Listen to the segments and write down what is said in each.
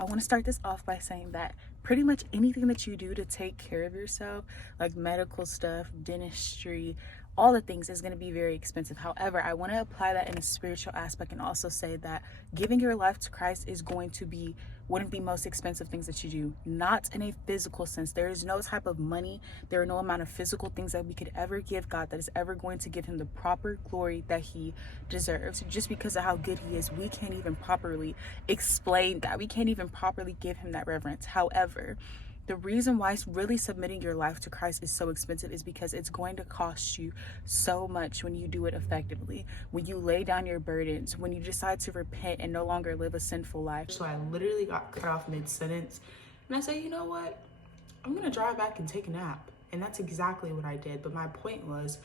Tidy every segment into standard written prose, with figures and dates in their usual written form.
I want to start this off by saying that pretty much anything that you do to take care of yourself, like medical stuff, dentistry, all the things, is going to be very expensive. However, I want to apply that in a spiritual aspect and also say that giving your life to Christ is going to be one of the most expensive things that you do, not in a physical sense. There is no type of money, there are no amount of physical things that we could ever give God that is ever going to give him the proper glory that he deserves. Just because of how good he is, we can't even properly explain that. We can't even properly give him that reverence. However, the reason why really submitting your life to Christ is so expensive is because it's going to cost you so much when you do it effectively, when you lay down your burdens, when you decide to repent and no longer live a sinful life. So I literally got cut off mid-sentence and I said, you know what? I'm gonna drive back and take a nap. And that's exactly what I did. But my point was,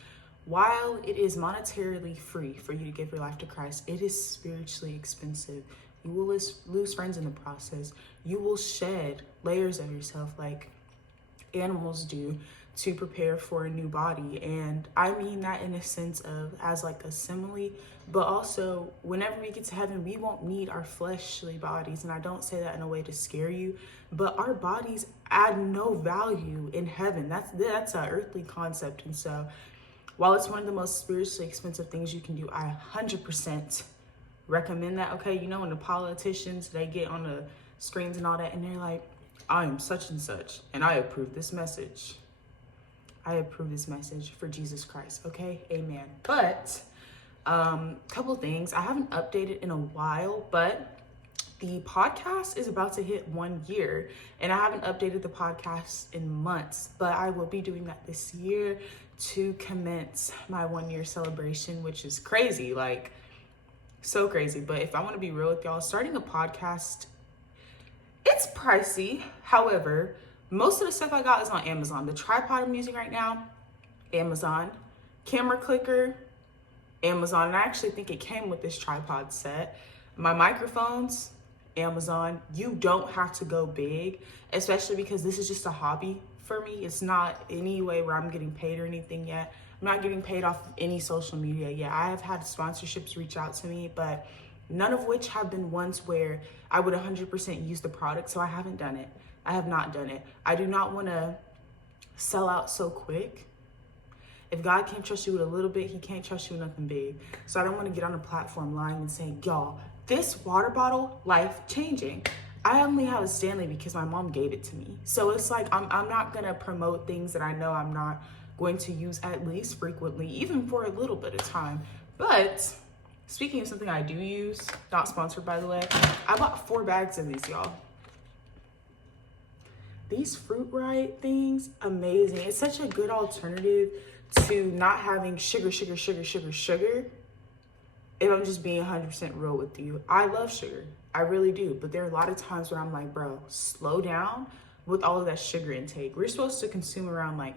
while it is monetarily free for you to give your life to Christ, it is spiritually expensive. You will lose friends in the process. You will shed layers of yourself like animals do to prepare for a new body. And I mean that in a sense of as like a simile, but also whenever we get to heaven, we won't need our fleshly bodies. And I don't say that in a way to scare you, but our bodies add no value in heaven. That's an earthly concept. And so while it's one of the most spiritually expensive things you can do, I 100% recommend that. Okay, you know, when the politicians, they get on the screens and all that, and they're like, I am such and such, and I approve this message. I approve this message for Jesus Christ. Okay, amen. But couple things. I haven't updated in a while, but the podcast is about to hit 1 year, and I haven't updated the podcast in months, but I will be doing that this year to commence my 1 year celebration, which is crazy, like so crazy. But if I want to be real with y'all, starting a podcast, it's pricey. However, most of the stuff I got is on Amazon. The tripod I'm using right now, Amazon. Camera clicker, Amazon. And I actually think it came with this tripod set. My microphones, Amazon. You don't have to go big, especially because this is just a hobby for me. It's not any way where I'm getting paid or anything yet. I'm not getting paid off of any social media yet. I have had sponsorships reach out to me, but none of which have been ones where I would 100% use the product. So I haven't done it. I have not done it. I do not want to sell out so quick. If God can't trust you with a little bit, he can't trust you with nothing big. So I don't want to get on a platform lying and saying, y'all, this water bottle, life changing. I only have a Stanley because my mom gave it to me. So it's like, I'm not going to promote things that I know I'm not going to use at least frequently, even for a little bit of time. But speaking of something I do use, not sponsored by the way, I bought 4 bags of these, y'all. These Fruit Right things, amazing. It's such a good alternative to not having sugar. If I'm just being 100% real with you, I love sugar. I really do. But there are a lot of times where I'm like, bro, slow down with all of that sugar intake. We're supposed to consume around like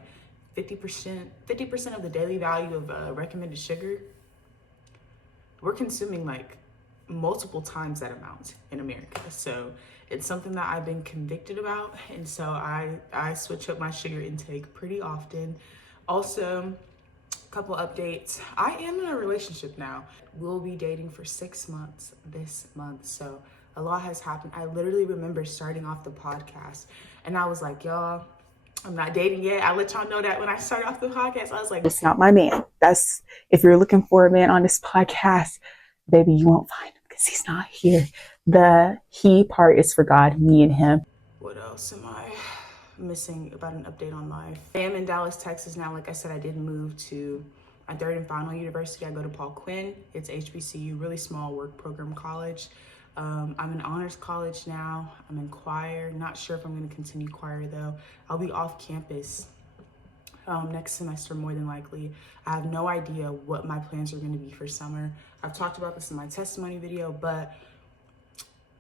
50% of the daily value of recommended sugar. We're consuming like multiple times that amount in America. So it's something that I've been convicted about. And so I switch up my sugar intake pretty often. Also, a couple updates. I am in a relationship now. We'll be dating for 6 months this month. So a lot has happened. I literally remember starting off the podcast and I was like, y'all, I'm not dating yet. I let y'all know that when I started off the podcast. I was like, it's not my man. That's, if you're looking for a man on this podcast, baby, you won't find him because he's not here. The he part is for God, me and him. What else am I missing about an update on life? I am in Dallas, Texas now. Like I said, I did move to my 3rd and final university. I go to Paul Quinn. It's HBCU, really small work program college. I'm in honors college now. I'm in choir. Not sure if I'm going to continue choir though. I'll be off campus next semester more than likely. I have no idea what my plans are going to be for summer. I've talked about this in my testimony video, but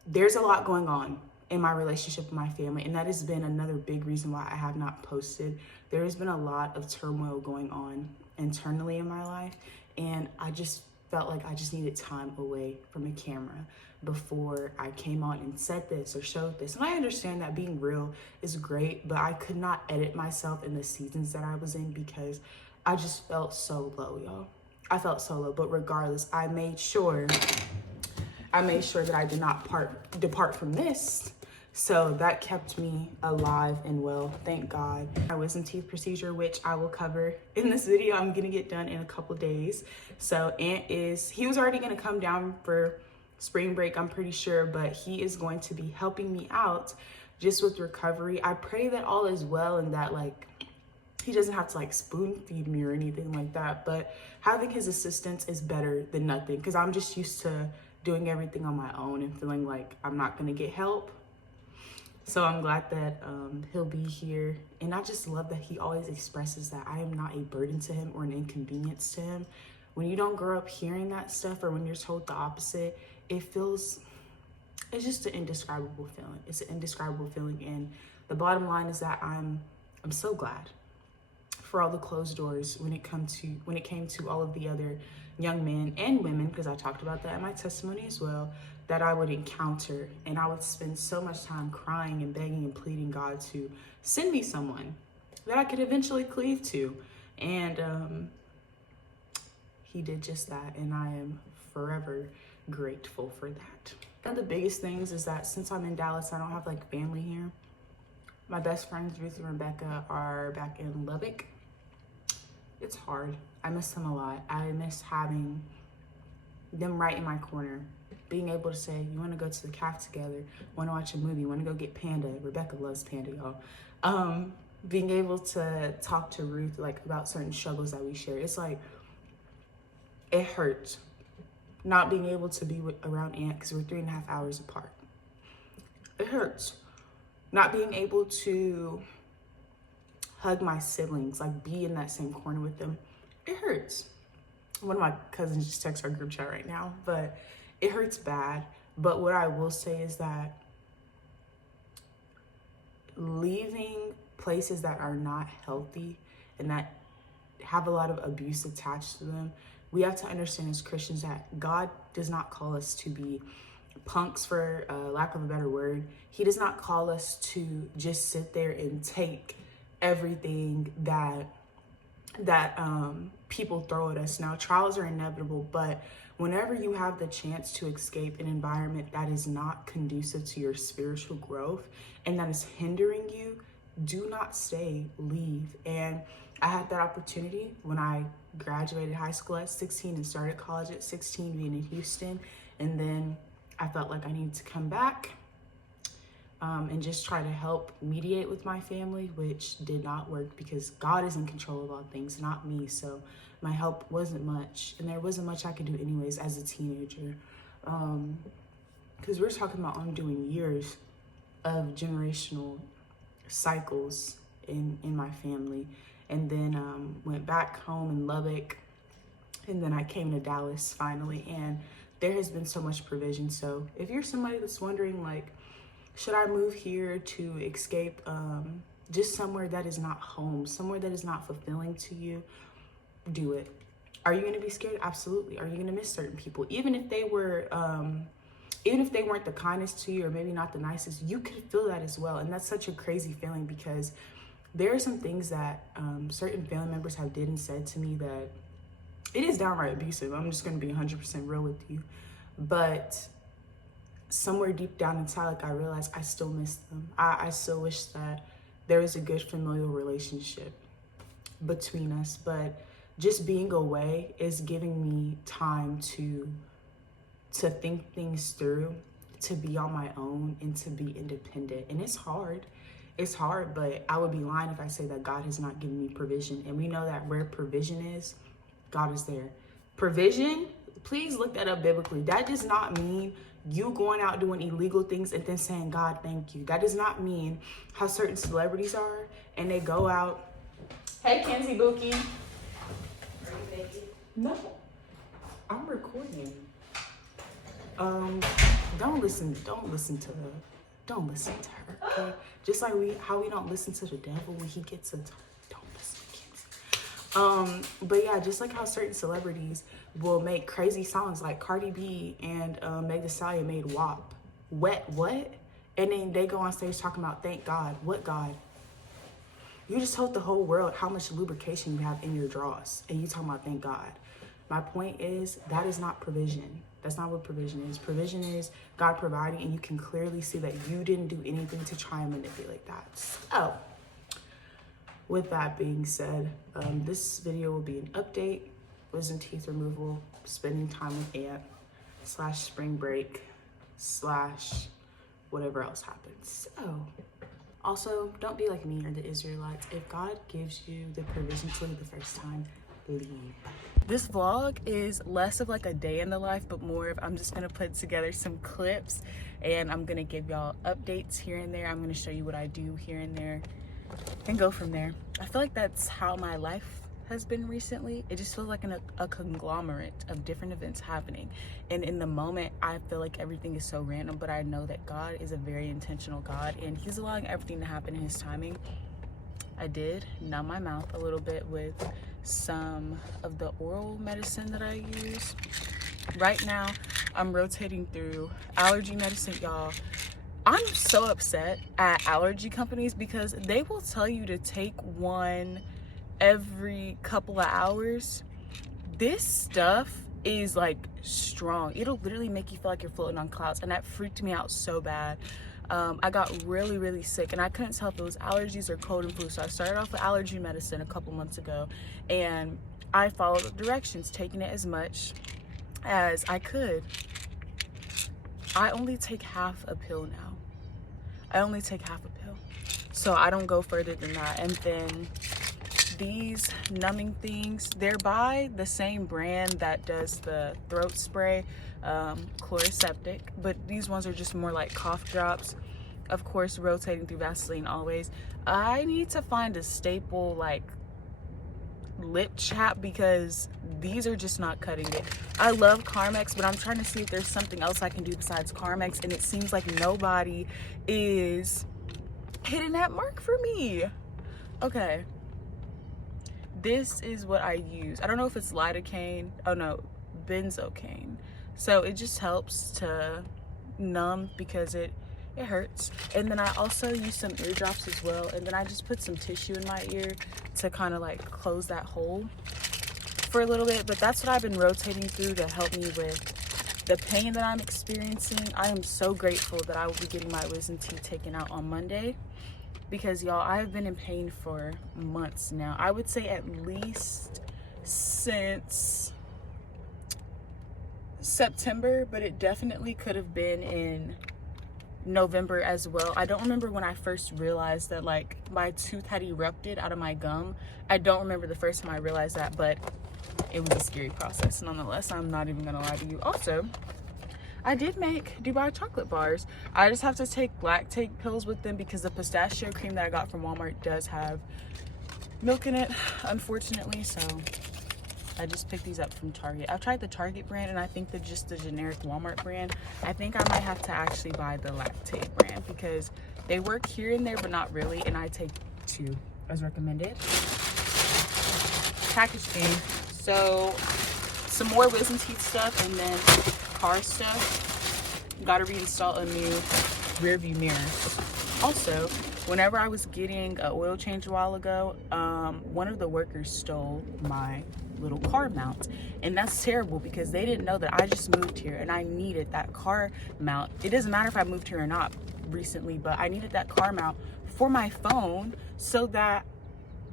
there's a lot going on in my relationship with my family, and that has been another big reason why I have not posted. There has been a lot of turmoil going on internally in my life, and I just felt like I just needed time away from a camera before I came on and said this or showed this. And I understand that being real is great, but I could not edit myself in the seasons that I was in because I just felt so low, y'all. I felt so low, but regardless, I made sure that I did not depart from this So that kept me alive and well, thank God. My wisdom teeth procedure, which I will cover in this video, I'm gonna get done in a couple days. So he was already gonna come down for spring break, I'm pretty sure, but he is going to be helping me out just with recovery. I pray that all is well and that like he doesn't have to like spoon feed me or anything like that, but having his assistance is better than nothing, because I'm just used to doing everything on my own and feeling like I'm not gonna get help. So I'm glad that he'll be here. And I just love that he always expresses that I am not a burden to him or an inconvenience to him. When you don't grow up hearing that stuff, or when you're told the opposite, it's just an indescribable feeling. It's an indescribable feeling. And the bottom line is that I'm so glad for all the closed doors when it came to all of the other young men and women, because I talked about that in my testimony as well, that I would encounter. And I would spend so much time crying and begging and pleading God to send me someone that I could eventually cleave to. And he did just that, and I am forever grateful for that. One of the biggest things is that since I'm in Dallas, I don't have like family here. My best friends, Ruth and Rebecca, are back in Lubbock. It's hard. I miss them a lot. I miss having them right in my corner. Being able to say, you want to go to the cafe together, want to watch a movie, want to go get Panda. Rebecca loves Panda, y'all. Being able to talk to Ruth like about certain struggles that we share. It's like, it hurts not being able to be around Aunt because we're 3.5 hours apart. It hurts not being able to hug my siblings, like be in that same corner with them. It hurts. One of my cousins just texted our group chat right now, but it hurts bad. But what I will say is that leaving places that are not healthy and that have a lot of abuse attached to them, we have to understand as Christians that God does not call us to be punks, for lack of a better word. He does not call us to just sit there and take everything that people throw at us. Now, trials are inevitable, but whenever you have the chance to escape an environment that is not conducive to your spiritual growth and that is hindering you, do not stay, leave. And I had that opportunity when I graduated high school at 16 and started college at 16, being in Houston. And then I felt like I needed to come back and just try to help mediate with my family, which did not work because God is in control of all things, not me. So my help wasn't much, and there wasn't much I could do anyways as a teenager. Because we're talking about undoing years of generational cycles in my family. And then went back home in Lubbock, and then I came to Dallas finally, and there has been so much provision. So if you're somebody that's wondering, like, should I move here to escape just somewhere that is not home, somewhere that is not fulfilling to you, do it. Are you gonna be scared? Absolutely. Are you gonna miss certain people? Even if they weren't the kindest to you, or maybe not the nicest, you could feel that as well. And that's such a crazy feeling, because there are some things that certain family members have did and said to me that it is downright abusive. I'm just gonna be 100% real with you. But somewhere deep down inside, like, I realized I still miss them. I still wish that there was a good familial relationship between us. But just being away is giving me time to think things through, to be on my own, and to be independent. And it's hard. It's hard, but I would be lying if I say that God has not given me provision. And we know that where provision is, God is there. Provision, please look that up biblically. That does not mean you going out doing illegal things and then saying, God, thank you. That does not mean how certain celebrities are, and they go out. Hey, Kenzie Buki. Are you naked? No, I'm recording. Don't listen to her, okay? Just like how we don't listen to the devil when he gets a turn. Don't listen to Kenzie. But yeah, just like how certain celebrities will make crazy songs, like Cardi B and Meg Thee Stallion made WAP. What? And then they go on stage talking about thank God. What God? You just told the whole world how much lubrication you have in your drawers, and you talking about thank God. My point is, that is not provision. That's not what provision is. Provision is God providing, and you can clearly see that you didn't do anything to try and manipulate that. So, with that being said, this video will be an update, wisdom teeth removal, spending time with Aunt, / spring break, / whatever else happens. So, also, don't be like me or the Israelites. If God gives you the provision to leave the first time, leave. This vlog is less of like a day in the life, but more of I'm just gonna put together some clips and I'm gonna give y'all updates here and there. I'm gonna show you what I do here and there and go from there. I feel like that's how my life has been recently. It just feels like a conglomerate of different events happening, and in the moment I feel like everything is so random, but I know that God is a very intentional God and he's allowing everything to happen in his timing. I did numb my mouth a little bit with some of the oral medicine that I use. Right now, I'm rotating through allergy medicine, y'all. I'm so upset at allergy companies because they will tell you to take one every couple of hours. This stuff is like strong. It'll literally make you feel like you're floating on clouds, and that freaked me out so bad. I got really sick and I couldn't tell if it was allergies or cold and flu. So I started off with allergy medicine a couple months ago and I followed the directions, taking it as much as I could. I only take half a pill now. I only take half a pill. So I don't go further than that. And then these numbing things, they're by the same brand that does the throat spray, Chloraseptic, but these ones are just more like cough drops. Of course, rotating through Vaseline always. I need to find a staple like lip chap because these are just not cutting it. I love Carmex, but I'm trying to see if there's something else I can do besides Carmex, and it seems like nobody is hitting that mark for me. Okay, this is what I use. I don't know if it's lidocaine. Oh no, benzocaine. So it just helps to numb because it hurts. And then I also use some ear drops as well, and then I just put some tissue in my ear to kind of like close that hole for a little bit. But that's what I've been rotating through to help me with the pain that I'm experiencing. I am so grateful that I will be getting my wisdom teeth taken out on Monday, because y'all, I've been in pain for months now. I would say at least since September, but it definitely could have been in November as well. I don't remember when I first realized that like my tooth had erupted out of my gum. I don't remember the first time I realized that, but it was a scary process nonetheless. I'm not even gonna lie to you. Also, I did make Dubai chocolate bars. I just have to take lactate pills with them because the pistachio cream that I got from Walmart does have milk in it, unfortunately. So I just picked these up from Target. I've tried the Target brand and I think that just the generic Walmart brand. I think I might have to actually buy the lactate brand because they work here and there, but not really. And I take 2 as recommended. Packaging. So some more wisdom teeth stuff and then car stuff. Got to reinstall a new rear view mirror. Also, whenever I was getting an oil change a while ago, one of the workers stole my little car mount, and that's terrible because they didn't know that I just moved here and I needed that car mount. It doesn't matter if I moved here or not recently, but I needed that car mount for my phone so that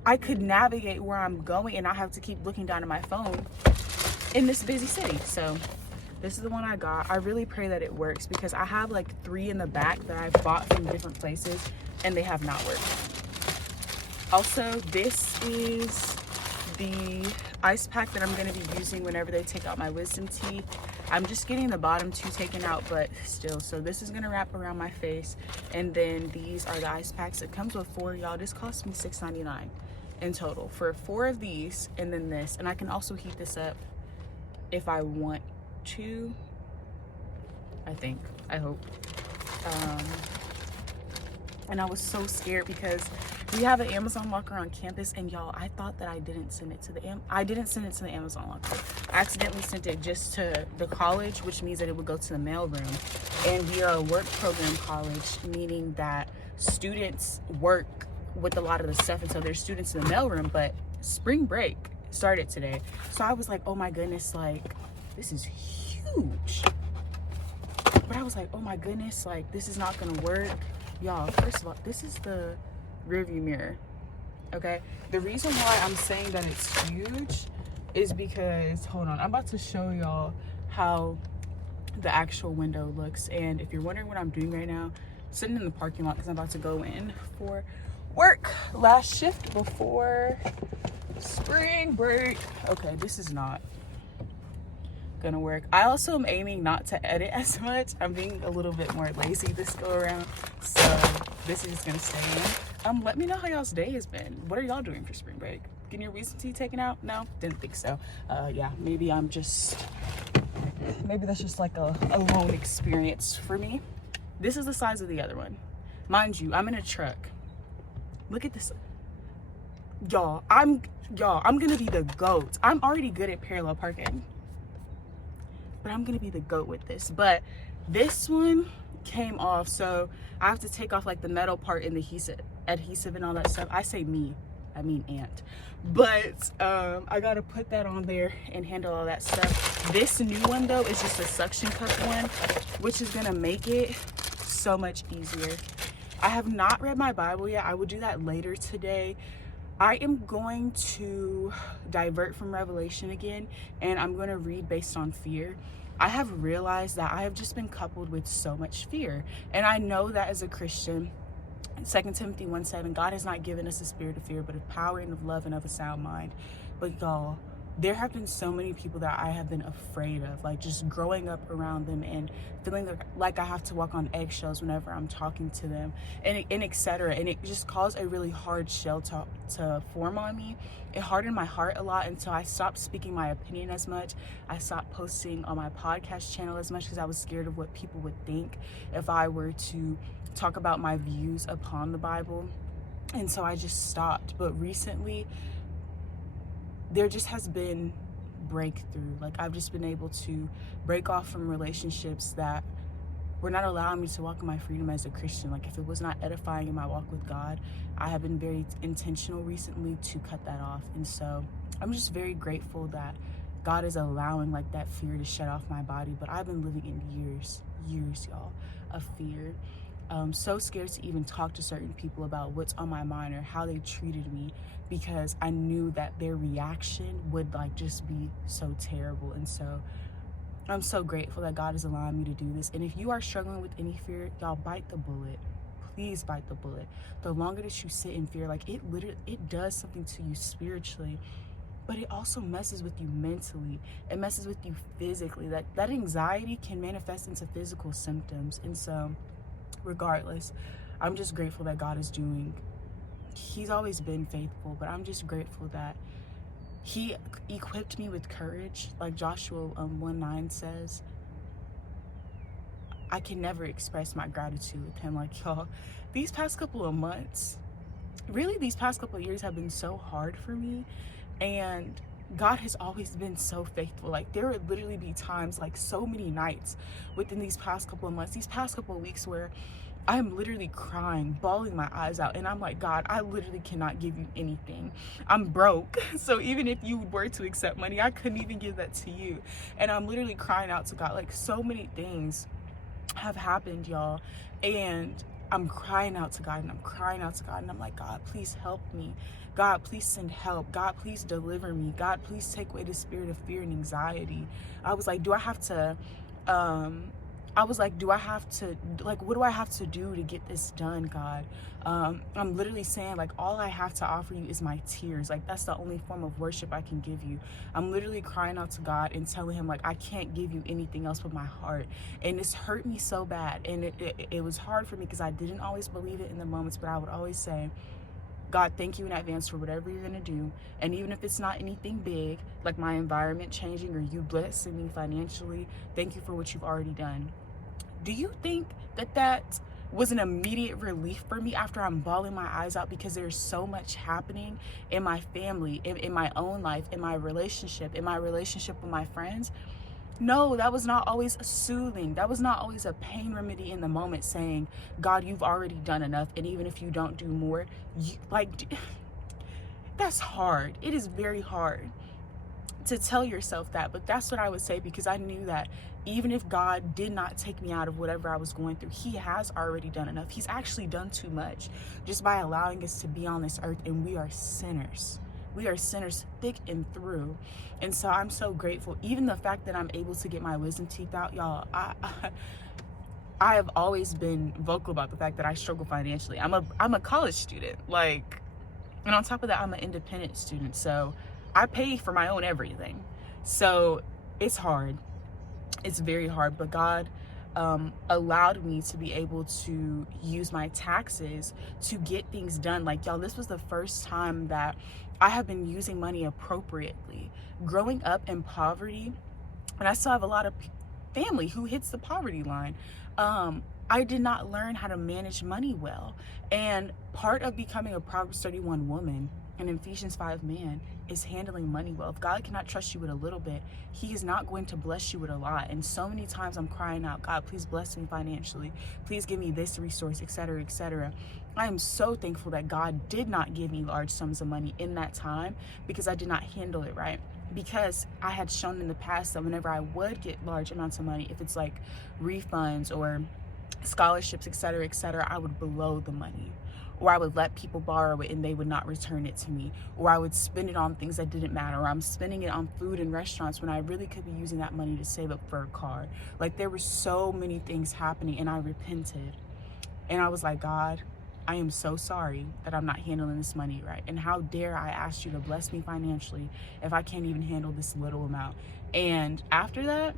I could navigate where I'm going and not have to keep looking down at my phone in this busy city. So this is the one I got. I really pray that it works because I have like 3 in the back that I've bought from different places and they have not worked. Also, this is the ice pack that I'm going to be using whenever they take out my wisdom teeth. I'm just getting the bottom 2 taken out, but still. So this is going to wrap around my face, and then these are the ice packs. It comes with 4, y'all. This cost me $6.99 in total for 4 of these, and then this. And I can also heat this up if I want to, I hope. And I was so scared because we have an Amazon locker on campus, and y'all, I thought that I didn't send it to the Amazon locker. I accidentally sent it just to the college, which means that it would go to the mailroom. And we are a work program college, meaning that students work with a lot of the stuff, and so there's students in the mailroom. But spring break, started today. So I was like, oh my goodness, like this is huge. But I was like, oh my goodness, like this is not gonna work. Y'all, first of all, this is the rearview mirror. Okay, the reason why I'm saying that it's huge is because, hold on, I'm about to show y'all how the actual window looks. And if you're wondering what I'm doing right now, sitting in the parking lot because I'm about to go in for work, last shift before spring break. Okay, this is not gonna work. I also am aiming not to edit as much. I'm being a little bit more lazy this go around, so this is just gonna stay in. Let me know how y'all's day has been. What are y'all doing for spring break? Getting your recency taken out? No, didn't think so. Yeah, maybe that's just like a lone experience for me. This is the size of the other one, mind you. I'm in a truck. Look at this, y'all. I'm gonna be the GOAT. I'm already good at parallel parking, but I'm gonna be the GOAT with this. But this one came off, so I have to take off like the metal part and the adhesive and all that stuff. I say me, I mean Aunt. But I gotta put that on there and handle all that stuff. This new one though is just a suction cup one, which is gonna make it so much easier. I have not read my Bible yet. I will do that later today. I am going to divert from Revelation again, and I'm going to read based on fear. I have realized that I have just been coupled with so much fear. And I know that as a Christian, 2 Timothy 1:7, God has not given us a spirit of fear, but of power and of love and of a sound mind. But y'all, there have been so many people that I have been afraid of, like just growing up around them and feeling like I have to walk on eggshells whenever I'm talking to them, and etc. And it just caused a really hard shell to form on me. It hardened my heart a lot until I stopped speaking my opinion as much. I stopped posting on my podcast channel as much because I was scared of what people would think if I were to talk about my views upon the Bible. And so I just stopped. But recently, there just has been breakthrough. Like I've just been able to break off from relationships that were not allowing me to walk in my freedom as a Christian. Like if it was not edifying in my walk with God, I have been very intentional recently to cut that off. And so I'm just very grateful that God is allowing like that fear to shut off my body. But I've been living in years, y'all, of fear. So scared to even talk to certain people about what's on my mind or how they treated me, because I knew that their reaction would like just be so terrible. And so I'm so grateful that God is allowing me to do this. And if you are struggling with any fear, y'all, bite the bullet. Please bite the bullet. The longer that you sit in fear, like it does something to you spiritually, but it also messes with you mentally. It messes with you physically. That anxiety can manifest into physical symptoms. And so regardless, I'm just grateful that God is He's always been faithful, but I'm just grateful that He equipped me with courage. Like Joshua 1:9 says, I can never express my gratitude with Him. Like y'all, these past couple of months, really these past couple of years have been so hard for me, and God has always been so faithful. Like there would literally be times, like so many nights within these past couple of months, these past couple of weeks, where I'm literally crying, bawling my eyes out, and I'm like, God, I literally cannot give you anything. I'm broke. So even if you were to accept money, I couldn't even give that to you. And I'm literally crying out to God. Like so many things have happened, y'all, and I'm crying out to God, and I'm crying out to God, and I'm like, God, please help me. God, please send help. God, please deliver me. God, please take away the spirit of fear and anxiety. I was like, do I have to, like, what do I have to do to get this done, God? I'm literally saying, like, all I have to offer you is my tears. Like, that's the only form of worship I can give you. I'm literally crying out to God and telling Him, like, I can't give you anything else but my heart. And it's hurt me so bad. And it was hard for me because I didn't always believe it in the moments, but I would always say, God, thank you in advance for whatever you're gonna do. And even if it's not anything big, like my environment changing or you blessing me financially, thank you for what you've already done. Do you think that was an immediate relief for me after I'm bawling my eyes out because there's so much happening in my family, in my own life, in my relationship with my friends? No, that was not always soothing. That was not always a pain remedy in the moment, saying, God, you've already done enough, and even if you don't do more, that's hard. It is very hard. to tell yourself that, but that's what I would say, because I knew that even if God did not take me out of whatever I was going through, he has already done enough. He's actually done too much just by allowing us to be on this earth, and we are sinners. We are sinners thick and through. And so I'm so grateful. Even the fact that I'm able to get my wisdom teeth out, y'all, I have always been vocal about the fact that I struggle financially. I'm a college student, like, and on top of that, I'm an independent student. So I pay for my own everything. So it's hard. It's very hard, but God allowed me to be able to use my taxes to get things done. Like, y'all, this was the first time that I have been using money appropriately. Growing up in poverty, and I still have a lot of family who hits the poverty line, I did not learn how to manage money well. And part of becoming a Proverbs 31 woman, an Ephesians 5 man, is handling money well. If God cannot trust you with a little bit, he is not going to bless you with a lot. And so many times I'm crying out, God, please bless me financially. Please give me this resource, etc., etc. I am so thankful that God did not give me large sums of money in that time, because I did not handle it right. Because I had shown in the past that whenever I would get large amounts of money, if it's like refunds or scholarships, etc., etc., I would blow the money. Or I would let people borrow it and they would not return it to me. Or I would spend it on things that didn't matter. Or I'm spending it on food and restaurants when I really could be using that money to save up for a car. Like, there were so many things happening, and I repented. And I was like, God, I am so sorry that I'm not handling this money right. And how dare I ask you to bless me financially if I can't even handle this little amount. And after that,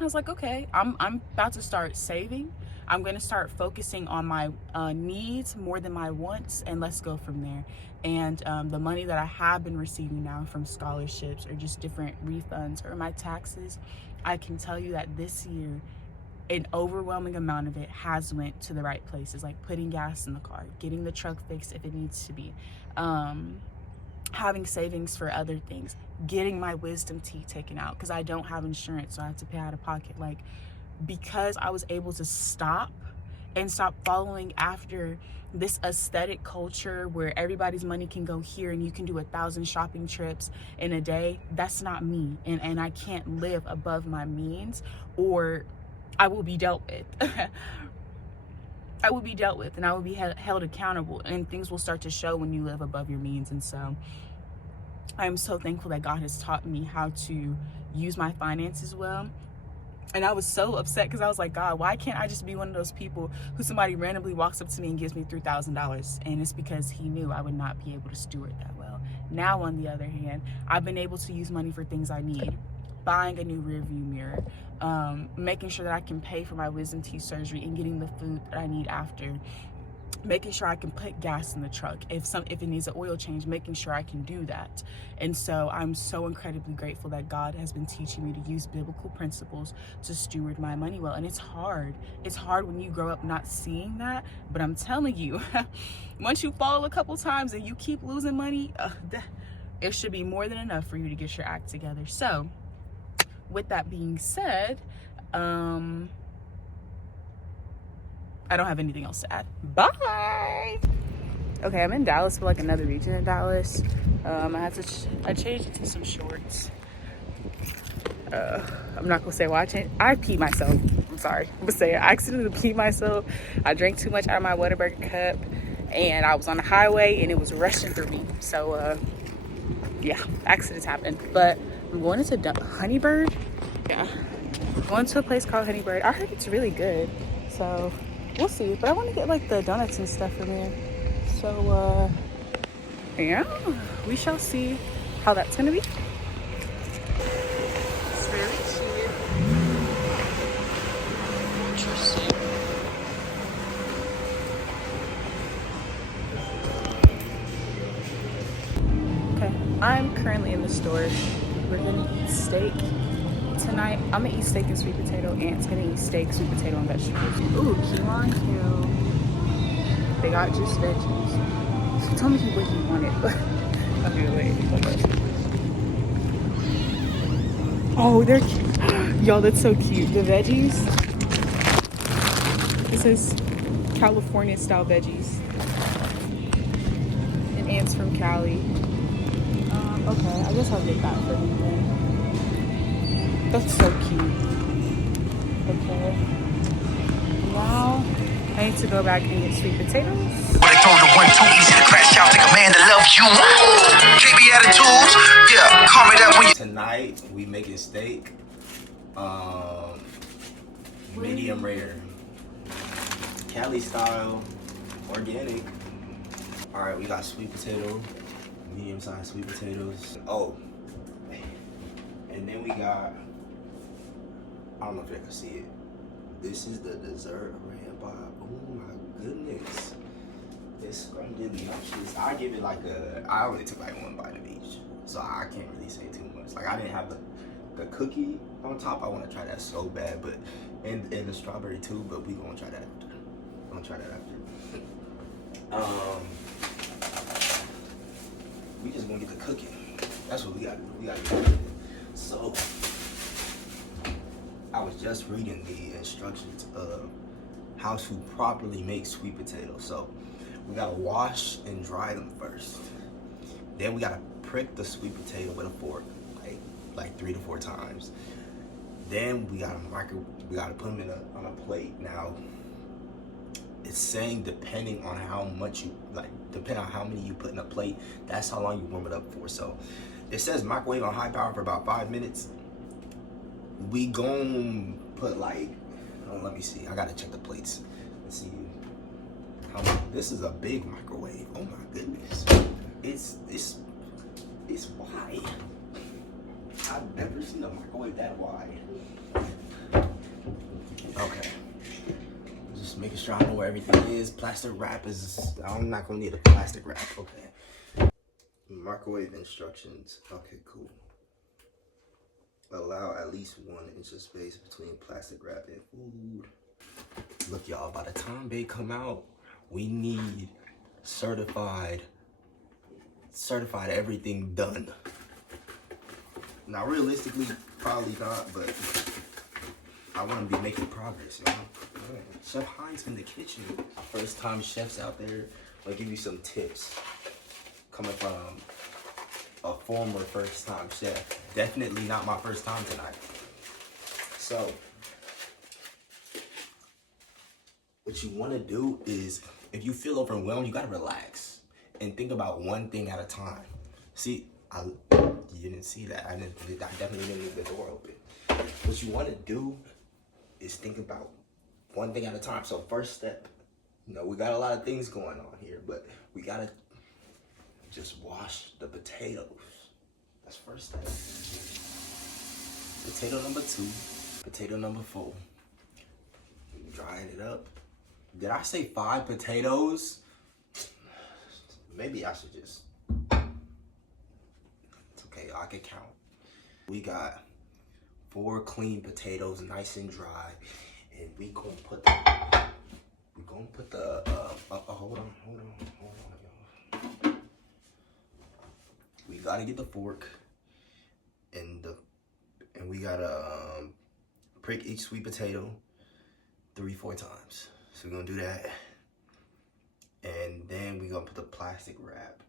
I was like, okay, I'm about to start saving. I'm going to start focusing on my needs more than my wants, and let's go from there. And the money that I have been receiving now from scholarships or just different refunds or my taxes, I can tell you that this year, an overwhelming amount of it has went to the right places, like putting gas in the car, getting the truck fixed if it needs to be, having savings for other things, getting my wisdom teeth taken out because I don't have insurance, so I have to pay out of pocket. Like, because I was able to stop following after this aesthetic culture where everybody's money can go here and you can do 1,000 shopping trips in a day. That's not me, and I can't live above my means, or I will be dealt with. I will be dealt with, and I will be held accountable, and things will start to show when you live above your means. And so I'm so thankful that God has taught me how to use my finances well. And I was so upset because I was like, God, why can't I just be one of those people who somebody randomly walks up to me and gives me $3,000? And it's because he knew I would not be able to steward that well. Now, on the other hand, I've been able to use money for things I need. Buying a new rear view mirror, making sure that I can pay for my wisdom teeth surgery and getting the food that I need after, making sure I can put gas in the truck. If it needs an oil change, making sure I can do that. And so I'm so incredibly grateful that God has been teaching me to use biblical principles to steward my money well. And it's hard. It's hard when you grow up not seeing that. But I'm telling you, once you fall a couple times and you keep losing money, it should be more than enough for you to get your act together. So with that being said, I don't have anything else to add. Bye. Okay, I'm in Dallas for like another region in Dallas. I changed it to some shorts. I'm not gonna say why I changed. I peed myself. I'm sorry. I'm gonna say I accidentally peed myself. I drank too much out of my Whataburger cup, and I was on the highway and it was rushing through me. So yeah, accidents happen. But I'm going into Honeybird. Yeah, going to a place called Honeybird. I heard it's really good. So we'll see, but I want to get like the donuts and stuff from there. So yeah, we shall see how that's gonna be. It's really cute. Interesting. Okay, I'm currently in the store. We're gonna eat steak tonight. I'm gonna eat steak and sweet potato. Aunt's gonna eat steak, sweet potato, and vegetables. Ooh, quinoa and kale. They got just veggies. He told me what he wanted, but okay, wait. Oh, they're cute. Y'all, that's so cute. The veggies. It says California style veggies. And Aunt's from Cali. Okay, I guess I'll get that for you then. That's so cute. Okay. Now I need to go back and get sweet potatoes. They throw the 1-2 easy to crash out. Take a man that loves you. KB attitudes. Yeah, call me that when you. Tonight we making steak. Medium rare. Cali style. Organic. Alright, we got sweet potato. Medium sized sweet potatoes. Oh. And then we got, I don't know if you can see it. This is the dessert red bar. Oh my goodness. It's scrumptious. I give it like I only took like one bite of each. So I can't really say too much. Like I didn't have the cookie on top. I want to try that so bad, but and the strawberry too, but we gonna try that after. I'm gonna try that after. We just gonna get the cooking. That's what we gotta do. We gotta get it. So I was just reading the instructions of how to properly make sweet potatoes. So we gotta wash and dry them first. Then we gotta prick the sweet potato with a fork, like 3 to 4 times. Then we gotta put them on a plate. Now it's saying depending on how much depending on how many you put in a plate, that's how long you warm it up for. So it says microwave on high power for about 5 minutes. We gon' put let me see. I gotta check the plates. Let's see. This is a big microwave. Oh my goodness. It's wide. I've never seen a microwave that wide. Okay. Just making sure I know where everything is. Plastic wrap I'm not gonna need a plastic wrap. Okay. Microwave instructions. Okay, cool. Allow at least 1 inch of space between plastic wrap and food. Look, y'all, by the time they come out, we need certified everything done. Now, realistically, probably not, but I want to be making progress, y'all. Chef Heinz in the kitchen. First time chefs out there. I'll give you some tips coming from a former first time chef. Definitely not my first time tonight. So what you want to do is, if you feel overwhelmed, you gotta relax and think about one thing at a time. See, you didn't see that. I definitely didn't leave the door open. What you want to do is think about one thing at a time. So first step, we got a lot of things going on here, but we gotta just wash the potatoes. That's first step. Potato number 2, potato number 4. Drying it up. Did I say 5 potatoes? Maybe I should just. It's okay, I can count. We got 4 clean potatoes, nice and dry, and we gonna put the. Hold on, y'all. We gotta get the fork, and we gotta prick each sweet potato 3-4 times. So we're gonna do that, and then we're gonna put the plastic wrap.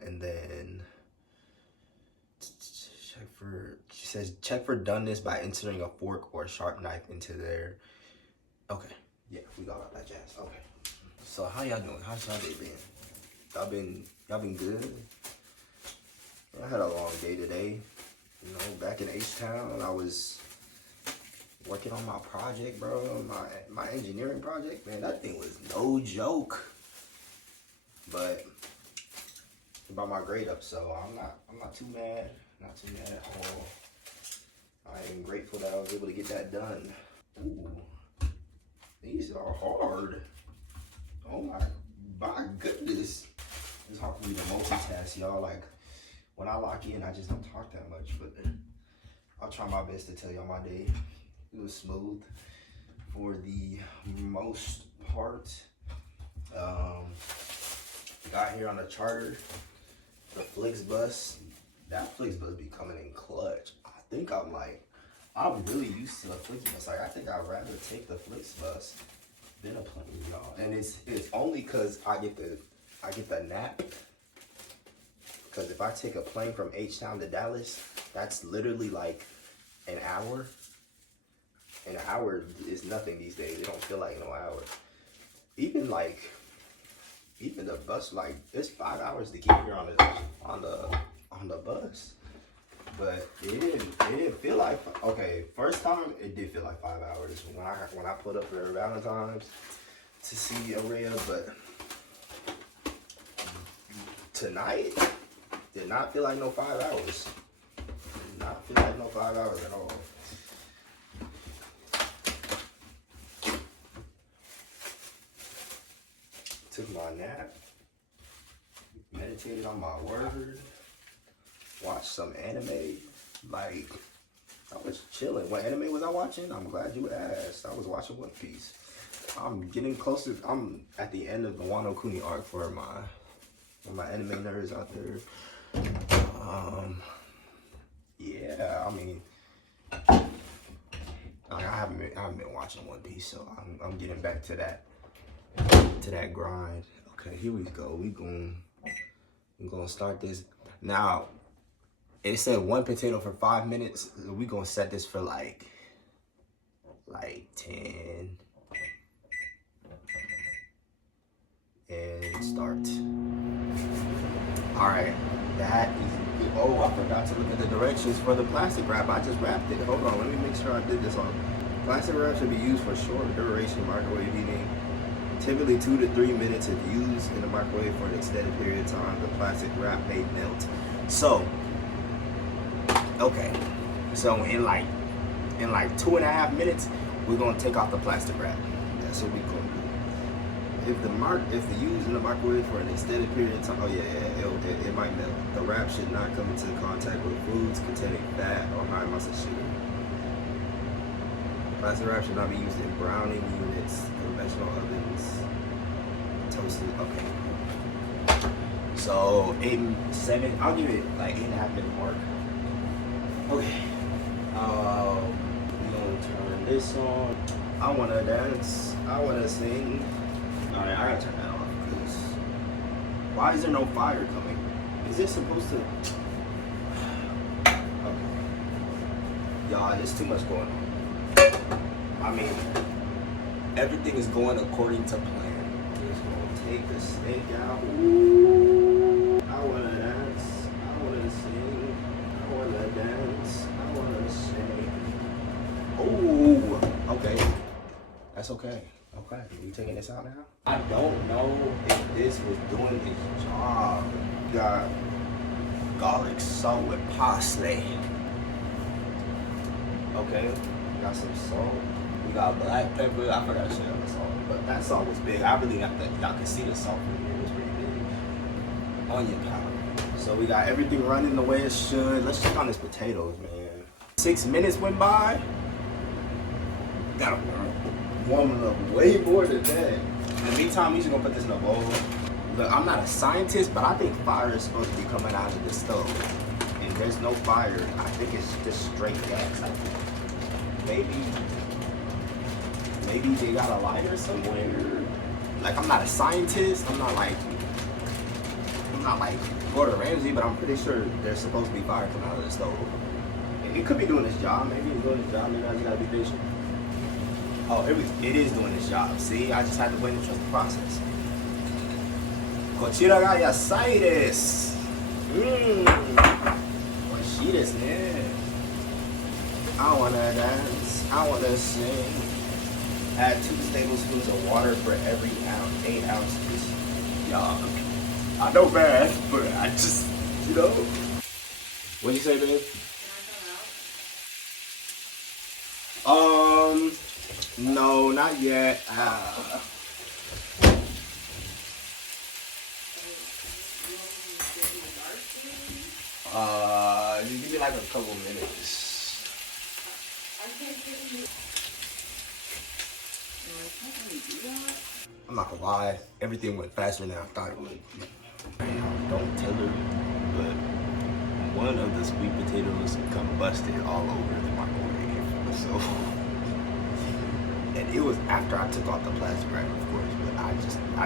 And then check for doneness by inserting a fork or a sharp knife into there. Okay, yeah, we got all that jazz. Okay. So how y'all doing? How's y'all day been? Y'all been good? I had a long day today. Back in H-Town, I was working on my project, bro. My engineering project, man, that thing was no joke. But about my grade up, so I'm not too mad. Not too mad at all. I am grateful that I was able to get that done. Ooh, these are hard. Oh my goodness. It's hard for me to multitask, y'all. Like, when I lock in, I just don't talk that much, but I'll try my best to tell y'all my day. It was smooth for the most part. Got here on a charter, the Flixbus. That Flixbus be coming in clutch. I think I'm really used to the Flixbus. Like, I think I'd rather take the Flixbus been a plane, y'all, and it's only cause I get the nap. Cause if I take a plane from H-Town to Dallas, that's literally like an hour. And an hour is nothing these days. It don't feel like no hour. Even the bus, like it's 5 hours to get here on the bus. But it didn't feel like, okay, first time it did feel like 5 hours when I pulled up for Valentine's to see Araya, but tonight did not feel like no 5 hours. Did not feel like no 5 hours at all. Took my nap, meditated on my word, watched some anime. Like, I was chilling. What anime was I watching? I'm glad you asked. I was watching One Piece. I'm getting closer. I'm at the end of the Wano Kuni arc for my anime nerds out there. Yeah, I mean, I haven't been watching One Piece, so I'm getting back to that grind. Okay, here we go. We're gonna start this now. It said 1 potato for 5 minutes. We gonna set this for like 10 and start. All right, that is. Oh, I forgot to look at the directions for the plastic wrap. I just wrapped it. Hold on, let me make sure I did this on. Plastic wrap should be used for short duration microwave heating. Typically 2 to 3 minutes if used in the microwave for an extended period of time. The plastic wrap may melt. So, okay. So in like 2.5 minutes, we're gonna take off the plastic wrap. That's what we're gonna do. If the used in the microwave for an extended period of time, oh yeah, it might melt. The wrap should not come into contact with foods containing fat or high amounts of sugar. Plastic wrap should not be used in browning units, conventional ovens, toasted. Okay. So 7. I'll give it like 8.5 minute mark. Okay. We're gonna turn this on. I wanna dance. I wanna sing. Alright, I gotta turn that off because why is there no fire coming? Is it supposed to? Okay. Y'all, there's too much going on. I mean, everything is going according to plan. Just gonna take the snake out. Ooh, I wanna dance. I wanna sing. I wanna dance. I wanna sing. Oh, okay. That's okay. Okay, we taking this out now? I don't know if this was doing its job. We got garlic salt with parsley. Okay, we got some salt. We got black pepper. I forgot to share the salt, but that salt was big. I really got that. Y'all can see the salt from here. It was pretty big. Onion powder. So we got everything running the way it should. Let's check on this potatoes, man. 6 minutes went by. Gotta warm it up way more than that. In the meantime, we just gonna put this in a bowl. Look, I'm not a scientist, but I think fire is supposed to be coming out of the stove. And there's no fire. I think it's just straight gas. I think maybe they got a lighter somewhere. Like, I'm not a scientist. I'm not like Gordon Ramsay, but I'm pretty sure there's supposed to be fire coming out of the stove. It could be doing its job. Maybe it's doing its job. Maybe I just gotta be patient. Oh, it is doing its job. See, I just had to wait and trust the process. Kochira ga yasai desu. Oishii desu ne. I wanna dance. I wanna sing. Add 2 tablespoons of water for every 8 ounces. Y'all, I know bad, but I just, What'd you say, babe? No, not yet. Just give me like a couple minutes. I'm not gonna lie, everything went faster than I thought it would. Don't tell her, but one of the sweet potatoes combusted all over the microwave. So, and it was after I took off the plastic wrap, of course, but I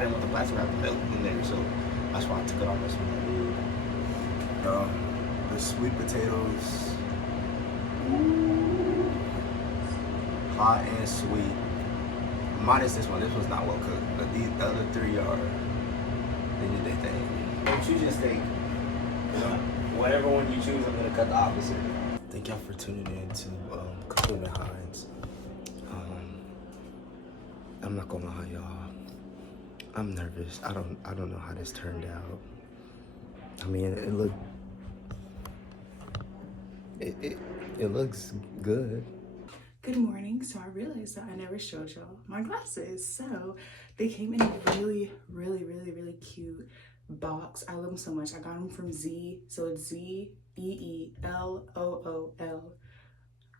didn't want the plastic wrap to melt in there, so that's why I took it off as soon as I did. The sweet potatoes, hot and sweet, minus this one. This was not well cooked, but the other three are, they did their thing. Don't you just think, whatever one you choose, I'm gonna cut the opposite. Thank y'all for tuning in to Cooking with Hines. I'm not gonna lie, y'all. I'm nervous. I don't know how this turned out. I mean, it looks good. Good morning. So I realized that I never showed y'all my glasses. So they came in a really, really, really, really cute box. I love them so much. I got them from Z. So it's ZEELOOL.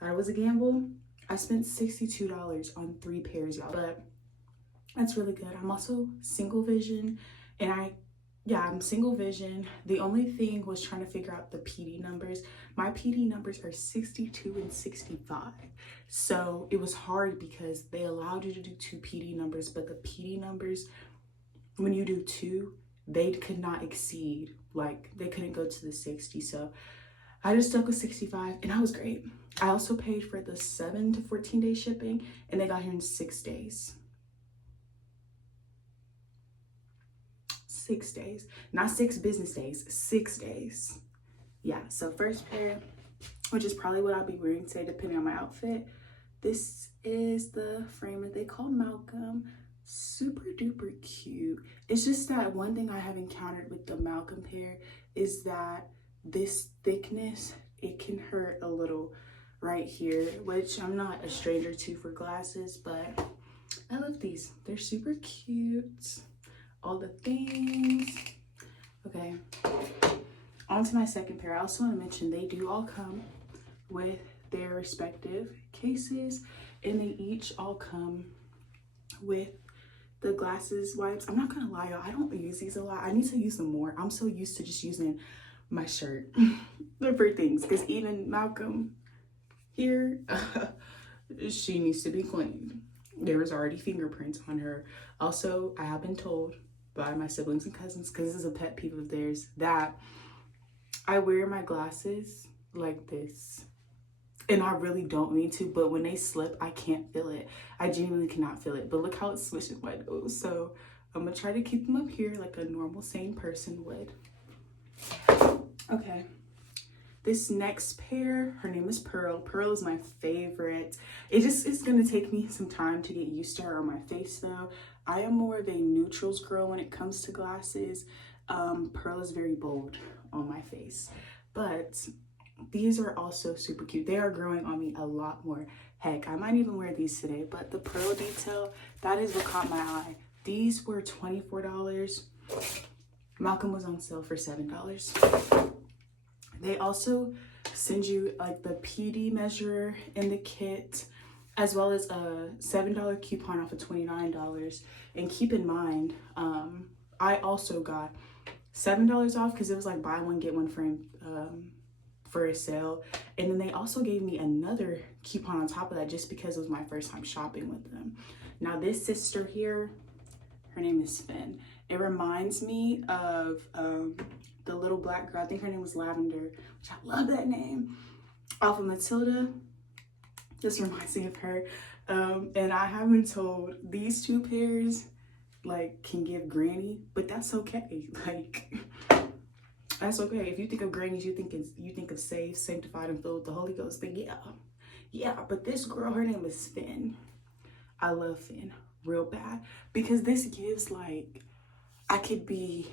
That was a gamble. I spent $62 on 3 pairs, y'all, but that's really good. I'm also single vision, and I'm single vision. The only thing was trying to figure out the PD numbers. My PD numbers are 62 and 65. So it was hard because they allowed you to do 2 PD numbers, but the PD numbers, when you do 2, they could not exceed, like they couldn't go to the 60. So I just stuck with 65 and that was great. I also paid for the 7 to 14 day shipping and they got here in 6 days. 6 days, not 6 business days, 6 days. Yeah, so first pair, which is probably what I'll be wearing today depending on my outfit. This is the frame that they call Malcolm. Super duper cute. It's just that one thing I have encountered with the Malcolm pair is that this thickness, it can hurt a little right here, which I'm not a stranger to for glasses, but I love these. They're super cute. All the things. Okay, on to my second pair. I also want to mention they do all come with their respective cases, and they each all come with the glasses wipes. I'm not gonna lie, y'all, I don't use these a lot. I need to use them more. I'm so used to just using my shirt for things, because even Malcolm here, she needs to be cleaned. There was already fingerprints on her. Also, I have been told by my siblings and cousins, because this is a pet peeve of theirs, that I wear my glasses like this. And I really don't mean to, but when they slip, I can't feel it. I genuinely cannot feel it. But look how it swishes my nose. So I'm gonna try to keep them up here like a normal, sane person would. Okay. This next pair, her name is Pearl. Pearl is my favorite. It's gonna take me some time to get used to her on my face though. I am more of a neutrals girl when it comes to glasses. Pearl is very bold on my face, but these are also super cute. They are growing on me a lot more. Heck, I might even wear these today, but the pearl detail, that is what caught my eye. These were $24. Malcolm was on sale for $7. They also send you like the PD measure in the kit, as well as a $7 coupon off of $29. And keep in mind, I also got $7 off because it was like buy one, get one for a sale. And then they also gave me another coupon on top of that just because it was my first time shopping with them. Now this sister here, her name is Finn. It reminds me of the little black girl, I think her name was Lavender, which I love that name, off of Matilda. This reminds me of her. And I have been told these 2 pairs like can give granny, but that's okay. Like, that's okay. If you think of grannies, you think of saved, sanctified, and filled with the Holy Ghost, then yeah. But this girl, her name is Finn. I love Finn real bad because this gives like, I could be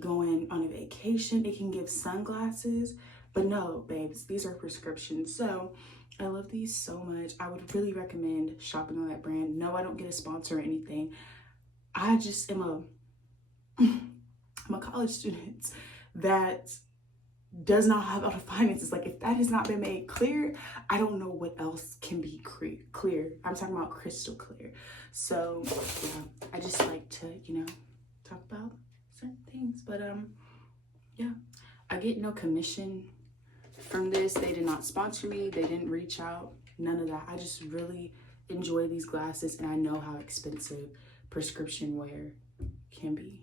going on a vacation. It can give sunglasses, but no, babes, these are prescriptions. So I love these so much. I would really recommend shopping on that brand. No, I don't get a sponsor or anything. I just am I'm a college student that does not have all the finances. Like, if that has not been made clear, I don't know what else can be clear. I'm talking about crystal clear. So yeah, I just like to, talk about certain things. But yeah, I get no commission from this. They did not sponsor me. They didn't reach out. None of that. I just really enjoy these glasses, and I know how expensive prescription wear can be.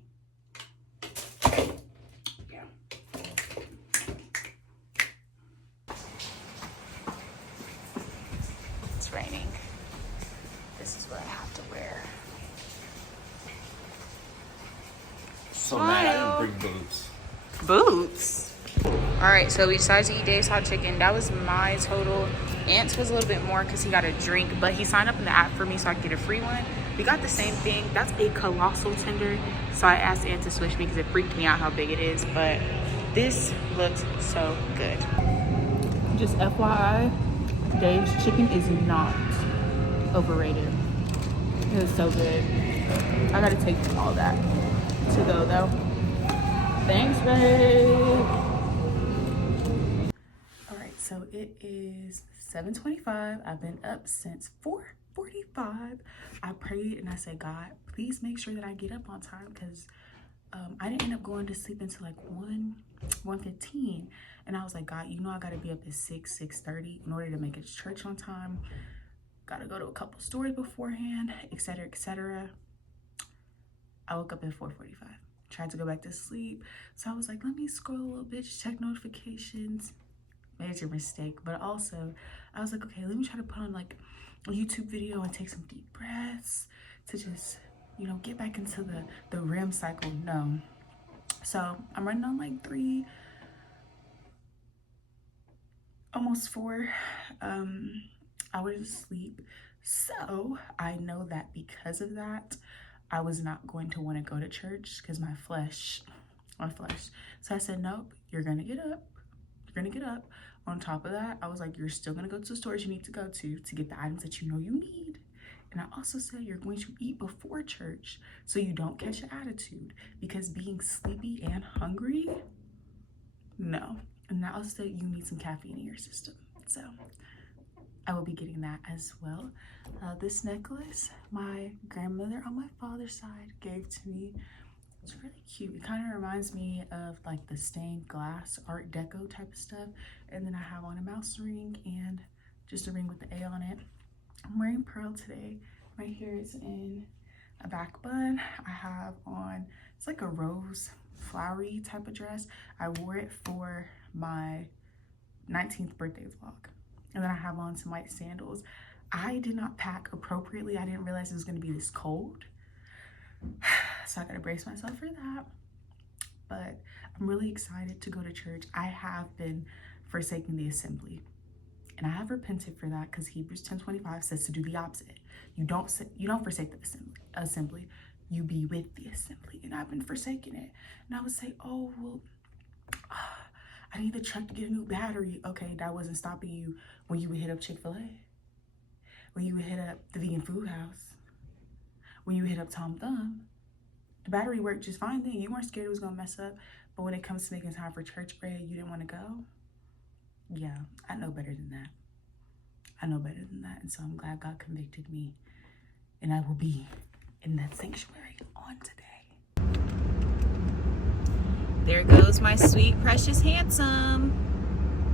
Yeah. It's raining. This is what I have to wear. So mad I didn't bring boots. Boots? Alright, so we decided to eat Dave's Hot Chicken. That was my total. Ant's was a little bit more because he got a drink, but he signed up in the app for me so I could get a free one. We got the same thing. That's a colossal tender. So I asked Ant to switch me because it freaked me out how big it is. But this looks so good. Just FYI, Dave's chicken is not overrated. It is so good. I gotta take all that to go though. Thanks, babe. All right, so it is 7:25. I've been up since 4:45. I prayed and I said, God, please make sure that I get up on time, because I didn't end up going to sleep until like 1:15. And I was like, God, you know I gotta be up at 6:30 in order to make it to church on time. Gotta go to a couple stores beforehand, etc., etc. I woke up at 4:45. Tried to go back to sleep. So I was like, let me scroll a little bit, just check notifications. Major mistake. But also, I was like, okay, let me try to put on like a YouTube video and take some deep breaths to just, you know, get back into the REM cycle. No. So I'm running on like 3, almost 4 hours of sleep. So I know that because of that, I was not going to want to go to church because my flesh. So I said, nope, you're gonna get up. You're gonna get up. On top of that, I was like, you're still gonna go to the stores you need to go to get the items that you know you need. And I also said you're going to eat before church so you don't catch an attitude, because being sleepy and hungry, no. And I also said you need some caffeine in your system. So I will be getting that as well. This necklace, my grandmother on my father's side gave to me. It's really cute. It kind of reminds me of like the stained glass Art Deco type of stuff. And then I have on a mouse ring and just a ring with the A on it. I'm wearing pearl today. My hair is in a back bun. I have on, it's like a rose flowery type of dress. I wore it for my 19th birthday vlog. And then I have on some white sandals. I did not pack appropriately. I didn't realize it was going to be this cold. So I got to brace myself for that. But I'm really excited to go to church. I have been forsaking the assembly. And I have repented for that, because Hebrews 10:25 says to do the opposite. You don't forsake the assembly. You be with the assembly. And I've been forsaking it. And I would say, oh, well, I need the truck to get a new battery. Okay, that wasn't stopping you when you would hit up Chick-fil-A, when you would hit up the vegan food house, when you would hit up Tom Thumb. The battery worked just fine then. You weren't scared it was gonna mess up. But when it comes to making time for church bread, you didn't want to go. Yeah, I know better than that. I know better than that. And so I'm glad God convicted me. And I will be in that sanctuary on today. There goes my sweet, precious, handsome.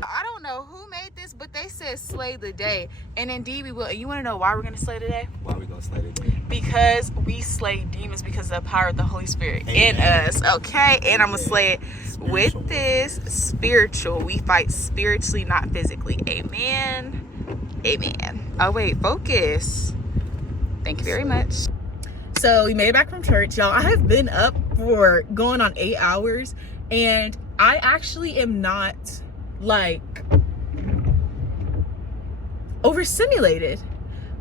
I don't know who made this, but they said slay the day. And indeed we will. And you want to know why we're going to slay today? Why we gonna slay today? Because we slay demons because of the power of the Holy Spirit in us. Okay? And I'm going to slay it with this spiritual. We fight spiritually, not physically. Amen. Amen. Oh, wait. Focus. Thank you very much. So we made it back from church, y'all. I have been up for going on 8 hours, and I actually am not like overstimulated.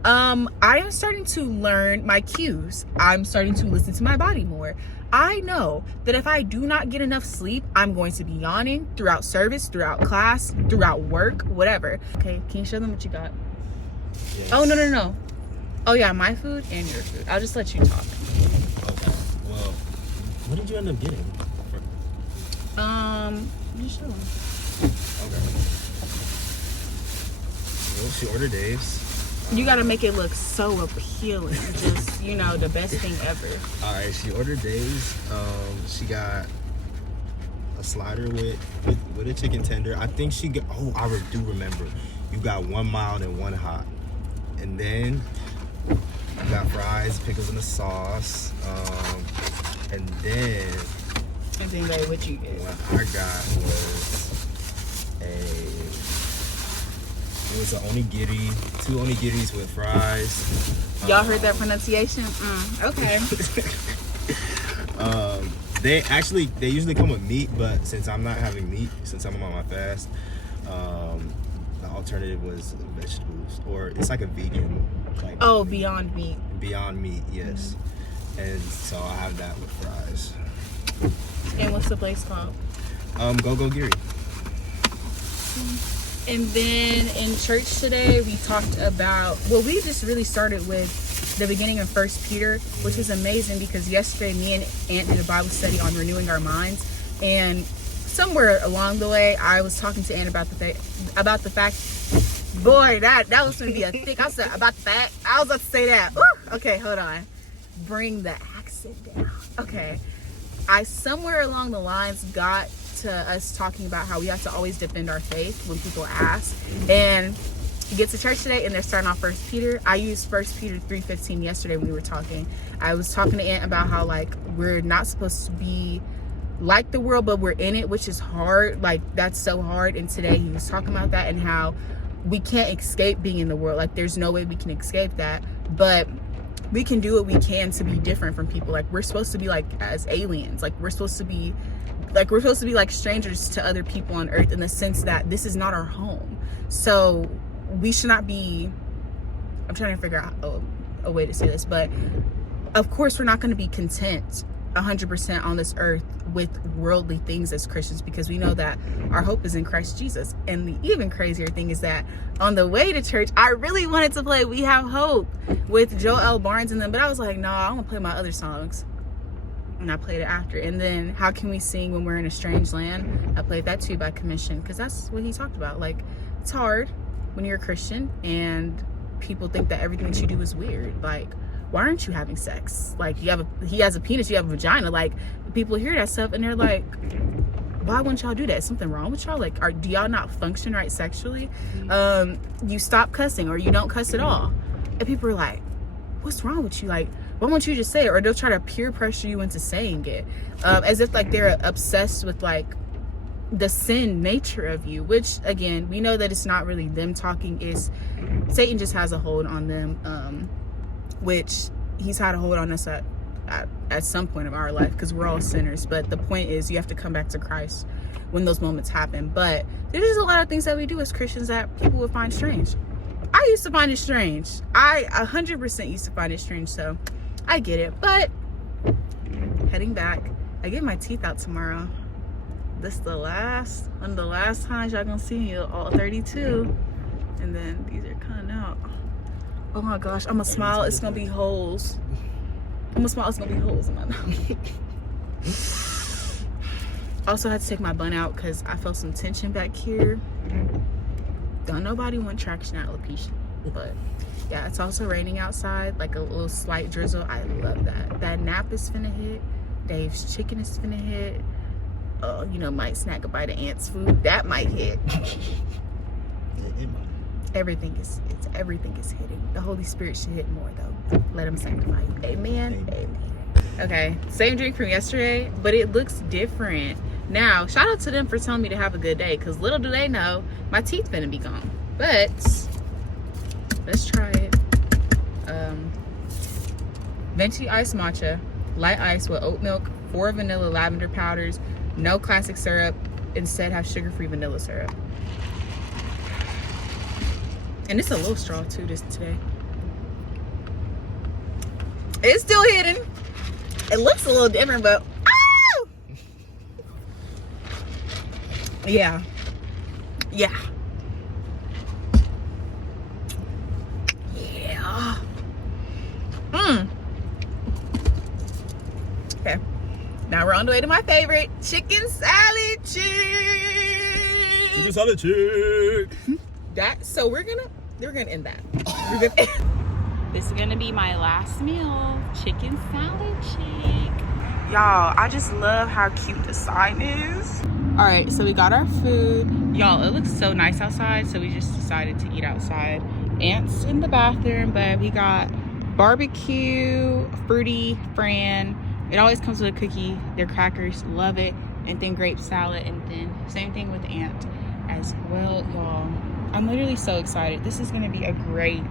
I am starting to learn my cues. I'm starting to listen to my body more. I know that if I do not get enough sleep, I'm going to be yawning throughout service, throughout class, throughout work, whatever. Okay, can you show them what you got? Yes. Oh, no. Oh yeah, my food and your food. I'll just let you talk. Okay. Well, what did you end up getting? Just show them. Okay. Well, she ordered Dave's. You gotta make it look so appealing. Just, you know, the best thing ever. All right, she ordered Dave's. She got a slider with a chicken tender. I think she got. Oh, I do remember. You got 1 mild and 1 hot. And then I got fries, pickles, and the sauce. And then what you get? what I got was an onigiri, 2 onigiris with fries. Y'all heard that pronunciation? Okay. They usually come with meat, but since I'm not having meat, since I'm on my fast, the alternative was vegetables, or it's like a vegan, like Beyond Meat. Beyond Meat, yes. And so I have that with fries. And what's the place called? Go Giri. And then in church today, we talked about, we just really started with the beginning of 1 Peter, which was amazing because yesterday me and Aunt did a Bible study on renewing our minds. And somewhere along the way, I was talking to Aunt about the fact, boy, that was going to be a thick, I said about the fact, I was about to say that. Woo! Okay, hold on. Bring the accent down. Okay. I somewhere along the lines got to us talking about how we have to always defend our faith when people ask. And you get to church today and they're starting off 1 Peter. I used 1 Peter 3:15 yesterday when we were talking. I was talking to Aunt about how like we're not supposed to be like the world, but we're in it, which is hard. Like that's so hard. And today he was talking about that and how we can't escape being in the world. Like there's no way we can escape that, but we can do what we can to be different from people. Like we're supposed to be like as aliens. Like we're supposed to be like strangers to other people on earth in the sense that this is not our home. So we should not be, I'm trying to figure out a way to say this, but of course we're not going to be content 100% on this earth with worldly things as Christians, because we know that our hope is in Christ Jesus. And the even crazier thing is that on the way to church, I really wanted to play We Have Hope with Joel Barnes and them, but I was like, no, I'm gonna play my other songs. And I played it after. And then How Can We Sing When We're in a Strange Land? I played that too by commission, because that's what he talked about. Like, it's hard when you're a Christian and people think that everything that you do is weird. Like, why aren't you having sex? Like, he has a penis, you have a vagina. Like, people hear that stuff and they're like, why wouldn't y'all do that? Is something wrong with y'all? Like, do y'all not function right sexually? You stop cussing or you don't cuss at all. And people are like, what's wrong with you? Like, why won't you just say it? Or they'll try to peer pressure you into saying it. As if like they're obsessed with like the sin nature of you, which again, we know that it's not really them talking, is Satan just has a hold on them, which he's had a hold on us at some point of our life, because we're all sinners. But the point is, you have to come back to Christ when those moments happen. But there's just a lot of things that we do as Christians that people would find strange. I used to find it strange. I 100% used to find it strange, so I get it. But heading back, I get my teeth out tomorrow. This is one of the last times y'all gonna see me, all 32. And then these are coming out. Oh my gosh, I'm gonna smile, it's gonna be holes. I'm gonna smile, it's gonna be holes in my mouth. Also, I had to take my bun out because I felt some tension back here. Don't nobody want traction at alopecia. But yeah, it's also raining outside, like a little slight drizzle. I love that. That nap is finna hit. Dave's chicken is finna hit. Might snack a bite of Aunt's food. That might hit. Everything is hitting. The Holy Spirit should hit more though. Let him sanctify you. Amen. Amen. Okay, same drink from yesterday, but it looks different. Now, shout out to them for telling me to have a good day, because little do they know, my teeth finna be gone. But let's try it. Venti iced matcha, light ice with oat milk, 4 vanilla lavender powders, no classic syrup, instead have sugar-free vanilla syrup. And it's a little straw too today. It's still hidden. It looks a little different, but yeah. Okay, now we're on the way to my favorite, chicken salad chick. Chicken salad chick. So we're gonna end that. This is gonna be my last meal, chicken salad chick. Y'all, I just love how cute the sign is. All right, so we got our food. Y'all, it looks so nice outside, so we just decided to eat outside. ants in the bathroom, but we got barbecue, fruity, Fran. It always comes with a cookie. Their crackers, love it. And then grape salad, and then same thing with ant as well, y'all. I'm literally so excited. This is gonna be a great,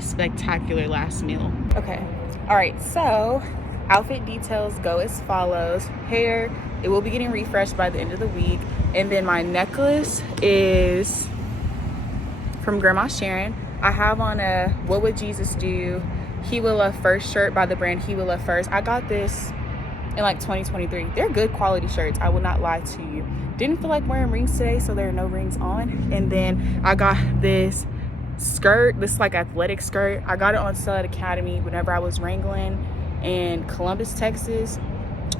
spectacular last meal. Okay, all right, so outfit details go as follows. Hair, it will be getting refreshed by the end of the week. And then my necklace is from Grandma Sharon. I have on a What Would Jesus Do? He Will Love First shirt by the brand He Will Love First. I got this in like 2023. They're good quality shirts, I will not lie to you. Didn't feel like wearing rings today, so there are no rings on. And then I got this skirt, this like athletic skirt. I got it on sale at Academy whenever I was wrangling in Columbus, Texas.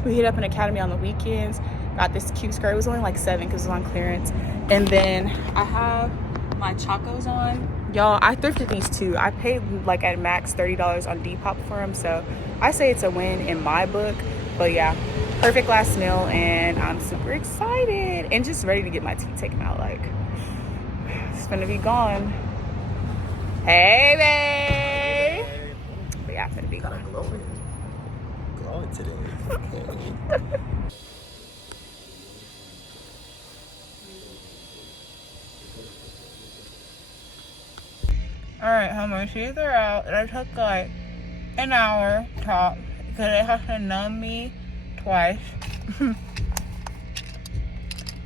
We hit up an Academy on the weekends. Got this cute skirt. It was only like $7 because it was on clearance. And then I have my Chacos on. Y'all, I thrifted these too. I paid like at max $30 on Depop for them, so I say it's a win in my book. But yeah, perfect last meal, and I'm super excited and just ready to get my teeth taken out. Like, it's gonna be gone. Hey, babe. But yeah, it's gonna be gone. Glowing today. All right, how much these are out? That took like an hour top because it has to numb me twice.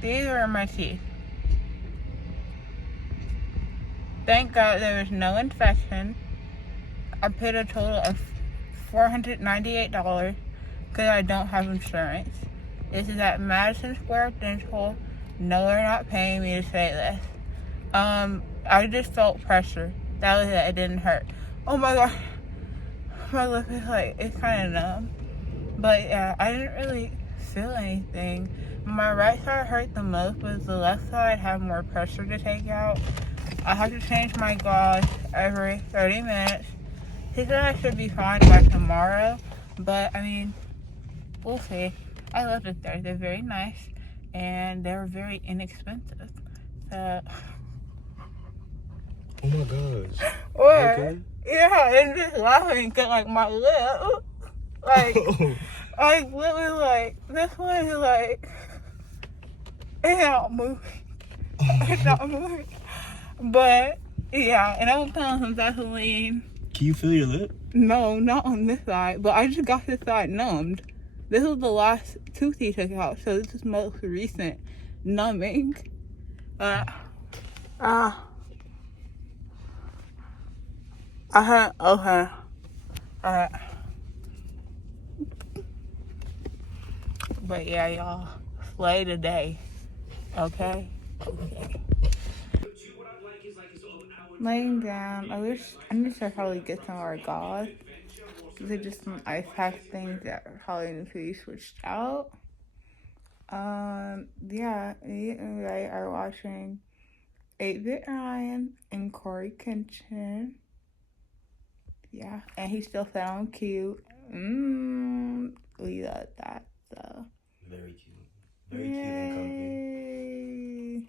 These are my teeth. Thank God there was no infection. I paid a total of $498 because I don't have insurance. This is at Madison Square Dental. No, they're not paying me to say this. I just felt pressure. That was it. It didn't hurt. Oh my God. My lip is like, it's kind of numb. But yeah, I didn't really feel anything. My right side hurt the most, but the left side had more pressure to take out. I have to change my gauze every 30 minutes. He said I should be fine by tomorrow, but I mean, we'll see. I love it there. They're very nice and they're very inexpensive. So. Oh my gosh. What? Okay. Yeah, and just laughing because like my lip, like, like literally like this one is like, it's not moving. It's not moving. But yeah, and I will put on some Vaseline. Can you feel your lip? No, not on this side, but I just got this side numbed. This was the last tooth he took out, so this is most recent numbing. Okay. Alright. But yeah, y'all, slay today. Okay? Okay. Laying down, I need to probably get some more gauze. They're just some ice pack things that probably need to be switched out. Yeah, me and Ray are watching 8-Bit Ryan and Corey Kenshin. Yeah, and he still sounds cute. We love that, so. Very cute. Very cute and comfy.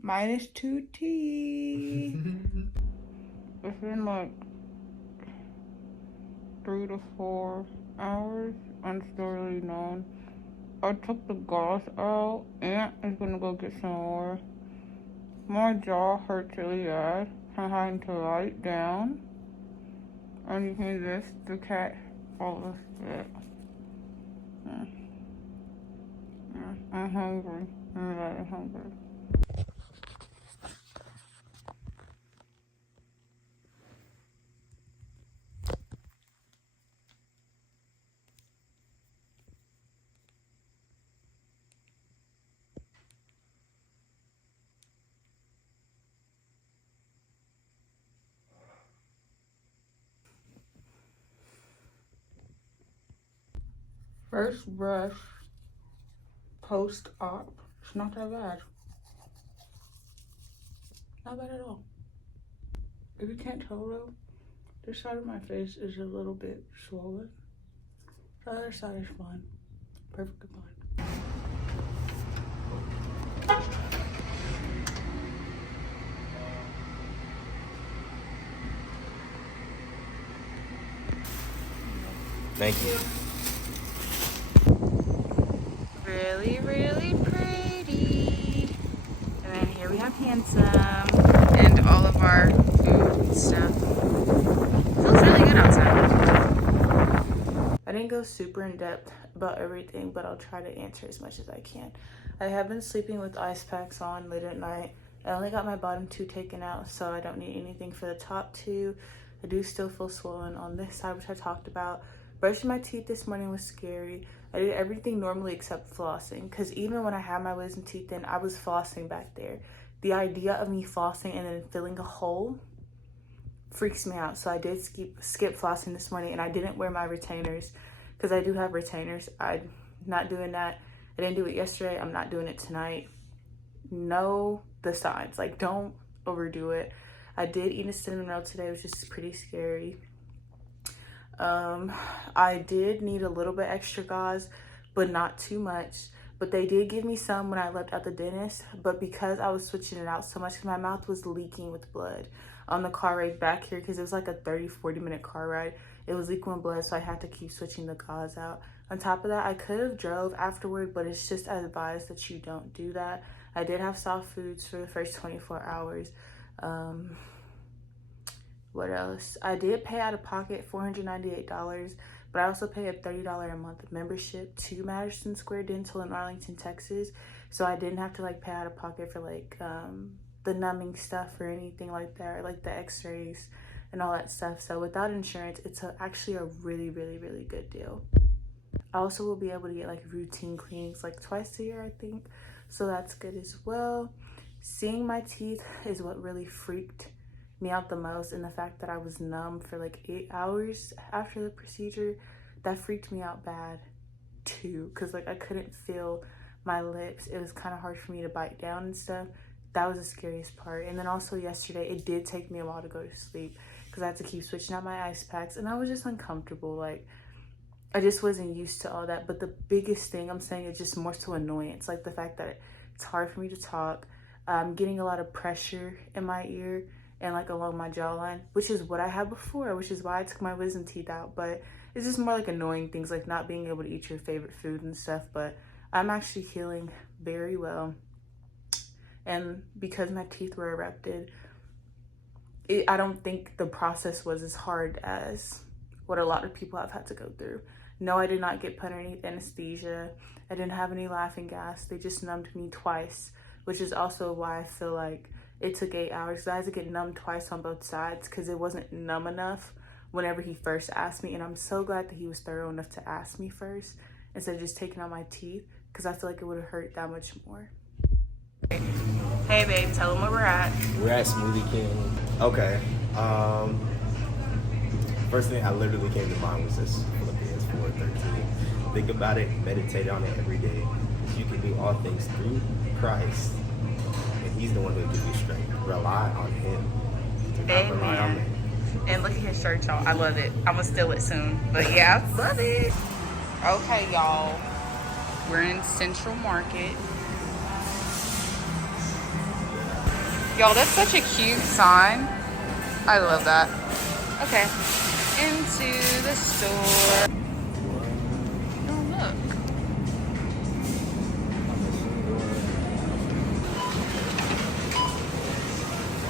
Minus 2 teeth. It's been like 3 to 4 hours. I'm still really numb. I took the gauze out. Aunt is gonna go get some more. My jaw hurts really bad. I'm having to lie it down. And you can just to catch all of it. I'm hungry. I'm very hungry. First brush post-op. It's not that bad. Not bad at all. If you can't tell though, this side of my face is a little bit swollen. The other side is fine. Perfectly fine. Thank you. Really, really pretty. And then here we have Handsome and all of our food and stuff. Feels really good outside. I didn't go super in depth about everything, but I'll try to answer as much as I can. I have been sleeping with ice packs on late at night. I only got my bottom 2 taken out, so I don't need anything for the top 2. I do still feel swollen on this side, which I talked about. Brushing my teeth this morning was scary. I did everything normally except flossing, because even when I had my wisdom teeth in, I was flossing back there. The idea of me flossing and then filling a hole freaks me out. So I did skip flossing this morning, and I didn't wear my retainers because I do have retainers. I'm not doing that. I didn't do it yesterday. I'm not doing it tonight. Know the signs. Like, don't overdo it. I did eat a cinnamon roll today, which is pretty scary. I did need a little bit extra gauze, but not too much. But they did give me some when I left at the dentist. But because I was switching it out so much, my mouth was leaking with blood on the car ride back here, because it was like a 30-40 minute car ride. It was leaking with blood, so I had to keep switching the gauze out. On top of that, I could have drove afterward, but it's just advised that you don't do that. I did have soft foods for the first 24 hours. What else? I did pay out of pocket $498, but I also paid a $30 a month membership to Madison Square Dental in Arlington, Texas. So I didn't have to like pay out of pocket for like the numbing stuff or anything like that, or like the x-rays and all that stuff. So without insurance, it's actually a really, really, really good deal. I also will be able to get like routine cleanings like twice a year, I think. So that's good as well. Seeing my teeth is what really freaked me out the most, and the fact that I was numb for like 8 hours after the procedure, that freaked me out bad too, because like I couldn't feel my lips. It was kind of hard for me to bite down and stuff. That was the scariest part. And then also yesterday, it did take me a while to go to sleep because I had to keep switching out my ice packs, and I was just uncomfortable. Like, I just wasn't used to all that. But the biggest thing I'm saying is just more so annoyance, like the fact that it's hard for me to talk. I'm getting a lot of pressure in my ear and like along my jawline, which is what I had before, which is why I took my wisdom teeth out. But it's just more like annoying things, like not being able to eat your favorite food and stuff. But I'm actually healing very well. And because my teeth were erupted, I don't think the process was as hard as what a lot of people have had to go through. No, I did not get put underneath anesthesia. I didn't have any laughing gas. They just numbed me twice, which is also why I feel like it took 8 hours. I had to get numbed twice on both sides because it wasn't numb enough whenever he first asked me. And I'm so glad that he was thorough enough to ask me first instead of just taking out my teeth, because I feel like it would have hurt that much more. Hey babe, tell them where we're at. We're at Smoothie King. Okay. First thing I literally came to mind was this Philippians 4:13. Think about it, meditate on it every day. You can do all things through Christ, and He's the one who will give you strength. Rely on Him. Do not rely on me. And look at his shirt, y'all. I love it. I'm gonna steal it soon, but yeah, I love it. Okay, y'all. We're in Central Market. Y'all, that's such a cute sign. I love that. Okay, into the store. Oh, look.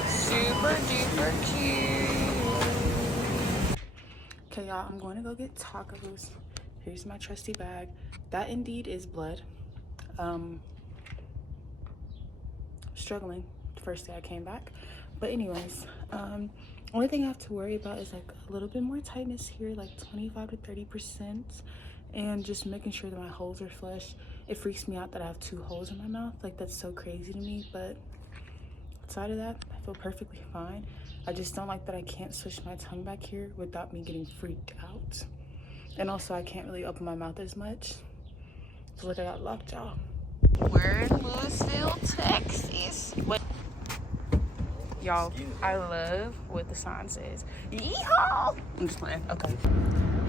Super duper cute. Okay, y'all, I'm going to go get tacos. Here's my trusty bag. That indeed is blood. Struggling. First day I came back, but anyways, only thing I have to worry about is like a little bit more tightness here, like 25 to 30%, and just making sure that my holes are flush. It freaks me out that I have 2 holes in my mouth. Like, that's so crazy to me, but outside of that, I feel perfectly fine. I just don't like that I can't switch my tongue back here without me getting freaked out, and also I can't really open my mouth as much. So look, I got locked jaw. We're in Louisville, Texas. Y'all, I love what the sign says. Yeehaw! I'm just playing. Okay.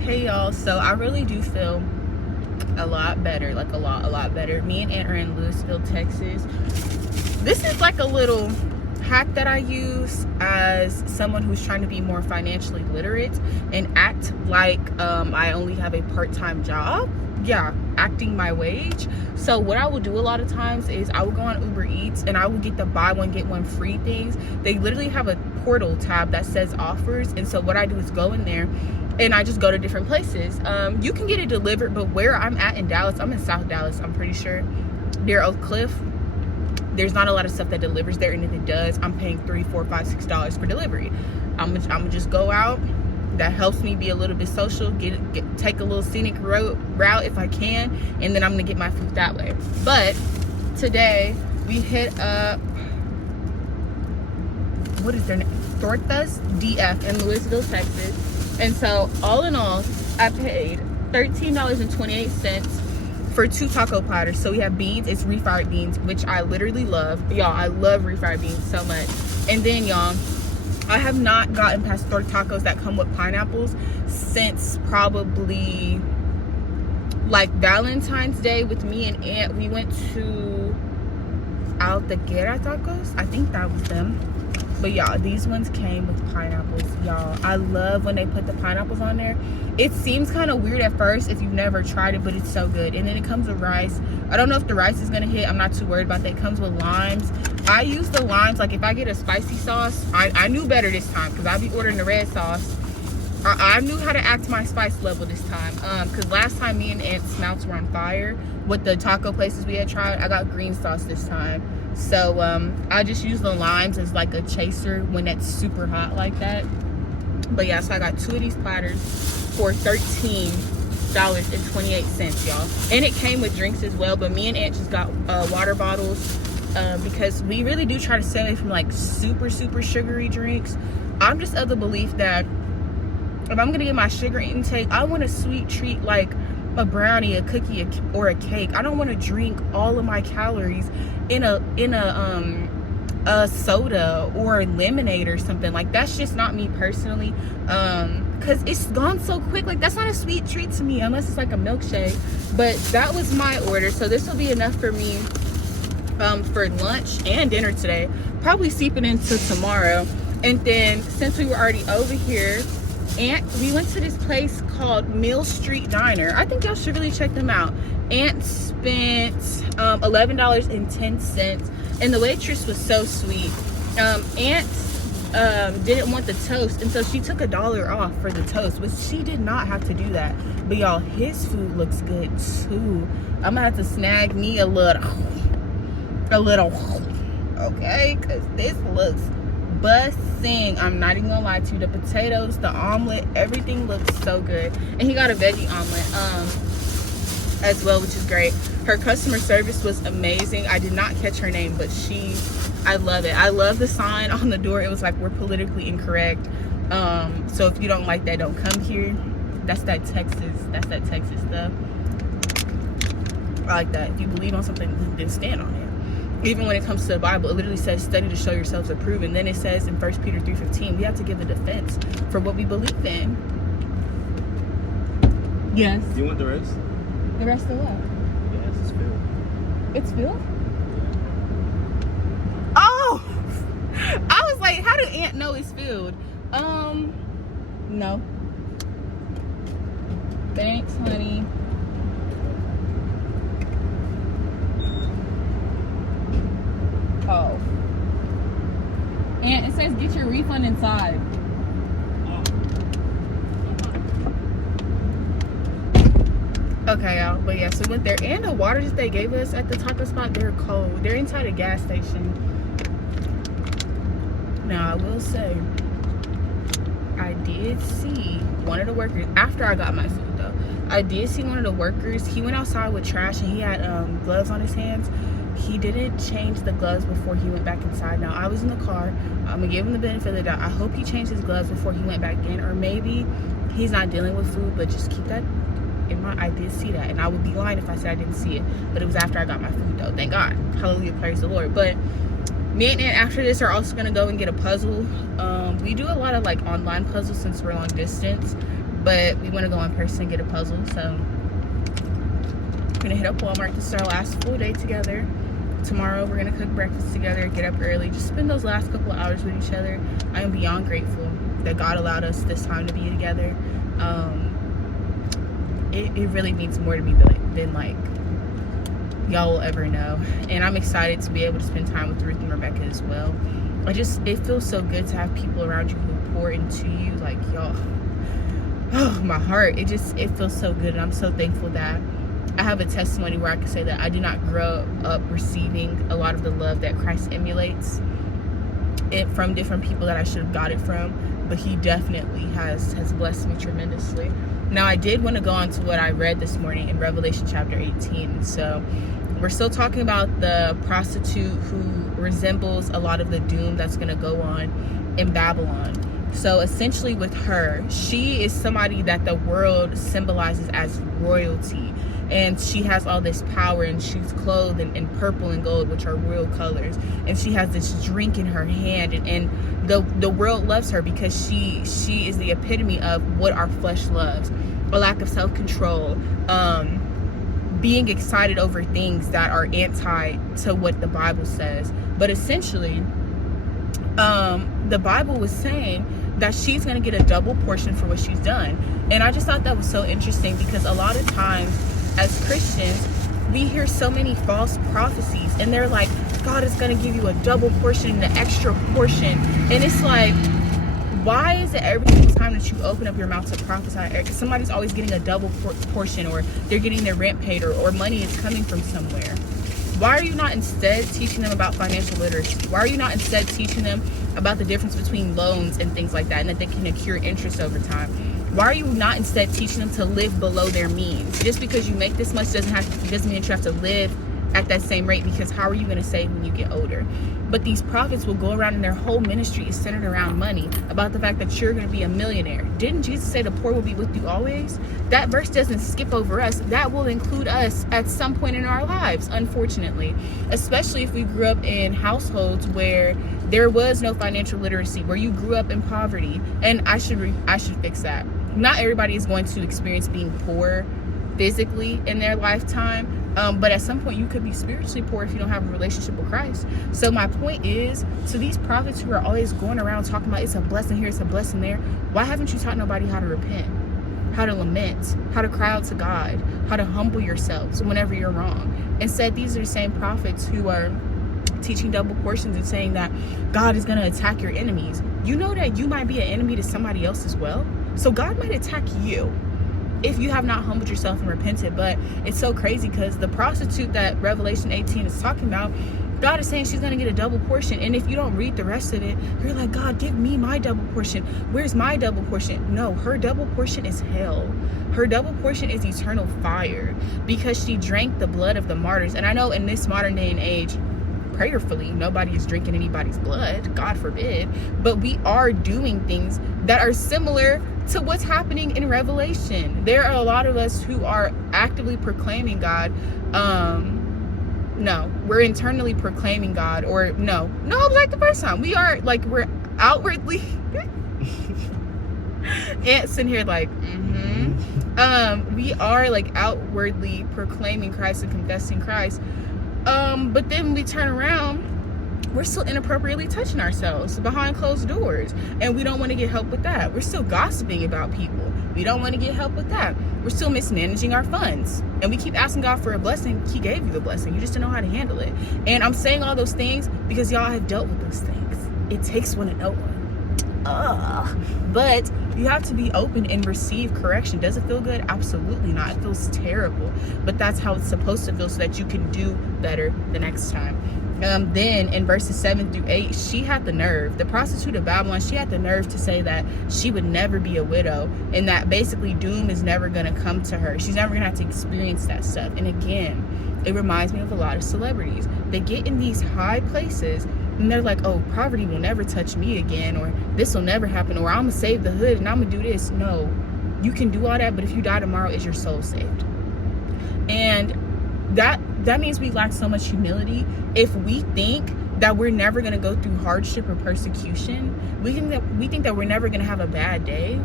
Hey, y'all. So I really do feel a lot better. Like a lot better. Me and Aunt are in Louisville, Texas. This is like a little hack that I use as someone who's trying to be more financially literate and act like I only have a part-time job. Yeah, acting my wage. So what I will do a lot of times is I will go on Uber Eats and I will get the buy one get one free things. They literally have a portal tab that says offers, and so what I do is go in there and I just go to different places. You can get it delivered, but where I'm at in Dallas, I'm in South Dallas, I'm pretty sure, near Oak Cliff, there's not a lot of stuff that delivers there, and if it does, I'm paying $3, $4, $5, $6 for delivery. I'm gonna just go out. That helps me be a little bit social, take a little scenic route if I can, and then I'm gonna get my food that way. But today we hit up, what is their name? Tortas DF in Louisville, Texas. And so all in all, I paid $13.28 for 2 taco platters. So we have beans, it's refried beans, which I literally love. Y'all, I love refried beans so much. And then y'all, I have not gotten past tacos that come with pineapples since probably like Valentine's Day with me and Aunt. We went to Altaguera Tacos. I think that was them. But y'all, these ones came with pineapples. Y'all, I love when they put the pineapples on there. It seems kind of weird at first if you've never tried it, but it's so good. And then it comes with rice. I don't know if the rice is gonna hit. I'm not too worried about that. It comes with limes. I use the limes, like if I get a spicy sauce, I knew better this time because I'll be ordering the red sauce. I knew how to act my spice level this time. Because last time me and Aunt's mouths were on fire with the taco places we had tried, I got green sauce this time. So I just use the limes as like a chaser when it's super hot like that. But yeah, so I got 2 of these platters for $13.28, y'all. And it came with drinks as well, but me and Aunt just got water bottles because we really do try to stay away from like super sugary drinks. I'm just of the belief that if I'm gonna get my sugar intake, I want a sweet treat like a brownie, a cookie, or a cake. I don't want to drink all of my calories in a soda or a lemonade or something. Like, that's just not me personally, because it's gone so quick. Like, that's not a sweet treat to me unless it's like a milkshake. But that was my order, so this will be enough for me for lunch and dinner today, probably seeping into tomorrow. And then since we were already over here, we went to this place called Mill Street Diner. I think y'all should really check them out. Aunt spent $11.10, and the waitress was so sweet. Aunt didn't want the toast, and so she took $1 off for the toast, but she did not have to do that. But y'all, his food looks good too. I'm gonna have to snag me a little, okay, because this looks busting. I'm not even gonna lie to you. The potatoes, the omelet, everything looks so good. And he got a veggie omelet as well, which is great. Her customer service was amazing. I did not catch her name, but I love it. I love the sign on the door. It was like, we're politically incorrect, so if you don't like that, don't come here. That's that Texas stuff. I like that. If you believe on something, then stand on it. Even when it comes to the Bible, it literally says, study to show yourselves approved. And then it says in 1 Peter 3:15, we have to give a defense for what we believe in. Yes. Do you want the rest? The rest of what? Yes, it's filled. It's filled? Oh! I was like, how did Aunt know it's filled? No. Thanks, honey. Oh. And it says get your refund inside. Okay, y'all. But yeah, so we went there. And the water that they gave us at the taco spot, they're cold. They're inside a gas station. Now, I will say, I did see one of the workers, after I got my food though, I did see one of the workers. He went outside with trash and he had gloves on his hands. He didn't change the gloves before he went back inside. Now, I was in the car. I'm gonna give him the benefit of the doubt. I hope he changed his gloves before he went back in, or maybe he's not dealing with food, but just keep that in mind. I did see that, and I would be lying if I said I didn't see it, but it was after I got my food though. Thank God. Hallelujah, praise the Lord. But me and Aunt after this are also gonna go and get a puzzle. We do a lot of like online puzzles since we're long distance, but we want to go in person and get a puzzle. So we're gonna hit up Walmart. This is our last full day together. tomorrow we're gonna cook breakfast together, get up early, just spend those last couple of hours with each other. I am beyond grateful that God allowed us this time to be together. It really means more to me than like y'all will ever know. And I'm excited to be able to spend time with Ruth and Rebecca as well. It feels so good to have people around you who pour into you, like, y'all. Oh, my heart, it feels so good. And I'm so thankful that I have a testimony where I can say that I did not grow up receiving a lot of the love that Christ emulates it from different people that I should have got it from, but he definitely has blessed me tremendously. Now, I did want to go on to what I read this morning in Revelation chapter 18. So we're still talking about the prostitute who resembles a lot of the doom that's going to go on in Babylon. So essentially with her, she is somebody that the world symbolizes as royalty. And she has all this power, and she's clothed in purple and gold, which are royal colors. And she has this drink in her hand, and the world loves her because she is the epitome of what our flesh loves: a lack of self-control, being excited over things that are anti to what the Bible says. But essentially, the Bible was saying that she's going to get a double portion for what she's done. And I just thought that was so interesting, because a lot of times as Christians, we hear so many false prophecies, and they're like, God is going to give you a double portion, an extra portion. And it's like, why is it every single time that you open up your mouth to prophesy, somebody's always getting a double portion, or they're getting their rent paid, or money is coming from somewhere? Why are you not instead teaching them about financial literacy? Why are you not instead teaching them about the difference between loans and things like that, and that they can accrue interest over time? Why are you not instead teaching them to live below their means? Just because you make this much doesn't mean you have to live at that same rate, because how are you going to save when you get older? But these prophets will go around, and their whole ministry is centered around money, about the fact that you're going to be a millionaire. Didn't Jesus say the poor will be with you always? That verse doesn't skip over us. That will include us at some point in our lives, unfortunately, especially if we grew up in households where there was no financial literacy, where you grew up in poverty. And I should fix that. Not everybody is going to experience being poor physically in their lifetime, but at some point you could be spiritually poor if you don't have a relationship with Christ. So my point is, to these prophets who are always going around talking about it's a blessing here, it's a blessing there, why haven't you taught nobody how to repent, how to lament, how to cry out to God, how to humble yourselves whenever you're wrong? Instead, these are the same prophets who are teaching double portions and saying that God is going to attack your enemies. You know that you might be an enemy to somebody else as well. So God might attack you if you have not humbled yourself and repented. But it's so crazy, because the prostitute that Revelation 18 is talking about, God is saying she's going to get a double portion. And if you don't read the rest of it, you're like, God, give me my double portion. Where's my double portion? No, her double portion is hell. Her double portion is eternal fire, because she drank the blood of the martyrs. And I know in this modern day and age, prayerfully, nobody is drinking anybody's blood, God forbid, but we are doing things that are similar to what's happening in Revelation. There are a lot of us who are actively proclaiming God. No, we're internally proclaiming God, or no, like the first time. We're outwardly Ant's in here like, we are like outwardly proclaiming Christ and confessing Christ. But then we turn around, we're still inappropriately touching ourselves behind closed doors, and we don't want to get help with that. We're still gossiping about people. We don't want to get help with that. We're still mismanaging our funds, and we keep asking God for a blessing. He gave you the blessing. You just don't know how to handle it. And I'm saying all those things because y'all have dealt with those things. It takes one to know one. But you have to be open and receive correction. Does it feel good? Absolutely not. It feels terrible. But that's how it's supposed to feel, so that you can do better the next time. Then in verses 7 through 8, she had the nerve, the prostitute of Babylon, she had the nerve to say that she would never be a widow, and that basically doom is never going to come to her. She's never going to have to experience that stuff. And again, it reminds me of a lot of celebrities. They get in these high places, and they're like, oh, poverty will never touch me again, or this will never happen, or I'm going to save the hood and I'm going to do this. No, you can do all that, but if you die tomorrow, is your soul saved? And that means we lack so much humility if we think that we're never going to go through hardship or persecution. We think that we're never going to have a bad day.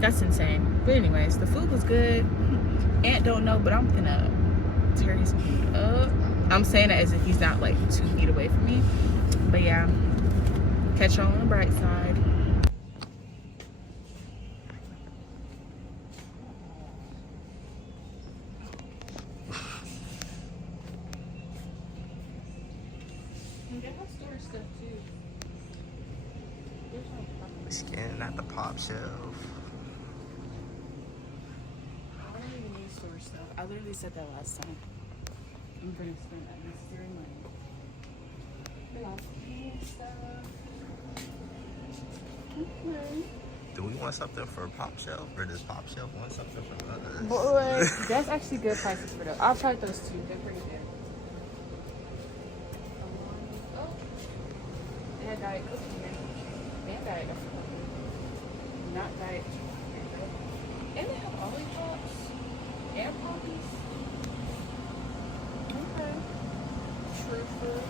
That's insane. But anyways, the food was good. Aunt don't know, but I'm gonna tear his food up. I'm saying it as if he's not like 2 feet away from me. But yeah, catch y'all on the bright side. Scanning at the pop shelf. I don't even need storage stuff. I literally said that last time. I'm gonna spend unnecessary money. They got clean stuff. Okay. Do we want something for Pop Shelf, or does Pop Shelf want something from us? Boy, that's actually good prices for those. I'll try those two. They're pretty good. Oh, they had Diet Coke in here. They had Diet Coke. Not Diet Coke. And they have lollipops and poppies. Okay. True fruits.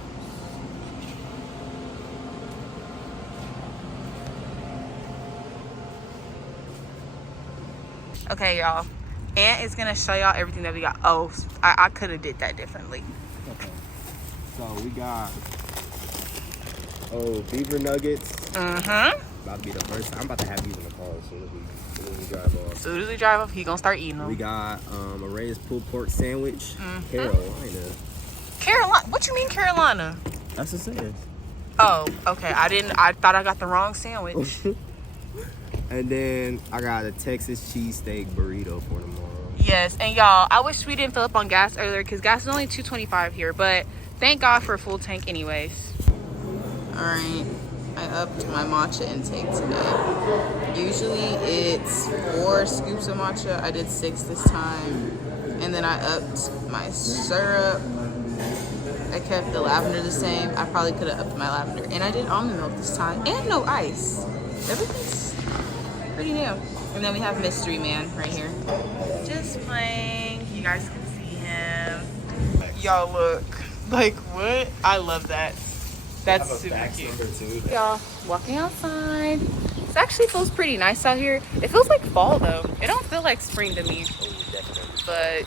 Okay, y'all. Aunt is gonna show y'all everything that we got. Oh, I could have did that differently. Okay. So we got beaver nuggets. About to be the first time. I'm about to have these in the car as soon as we drive off. As soon as we drive off, he gonna start eating them. We got a raised pulled pork sandwich. Carolina. Carolina? What you mean Carolina? That's the same. Oh, okay. I thought I got the wrong sandwich. And then I got a Texas cheesesteak burrito for tomorrow. Yes, and y'all, I wish we didn't fill up on gas earlier because gas is only $2.25 here, but thank God for a full tank anyways. All right, I upped my matcha intake today. Usually it's 4 scoops of matcha. I did 6 this time. And then I upped my syrup. I kept the lavender the same. I probably could have upped my lavender. And I did almond milk this time. And no ice. Everything's pretty new. And then we have Mystery Man right here. Just playing. You guys can see him. Y'all look. Like what? I love that. That's super cute. Y'all, walking outside. It actually feels pretty nice out here. It feels like fall though. It don't feel like spring to me. But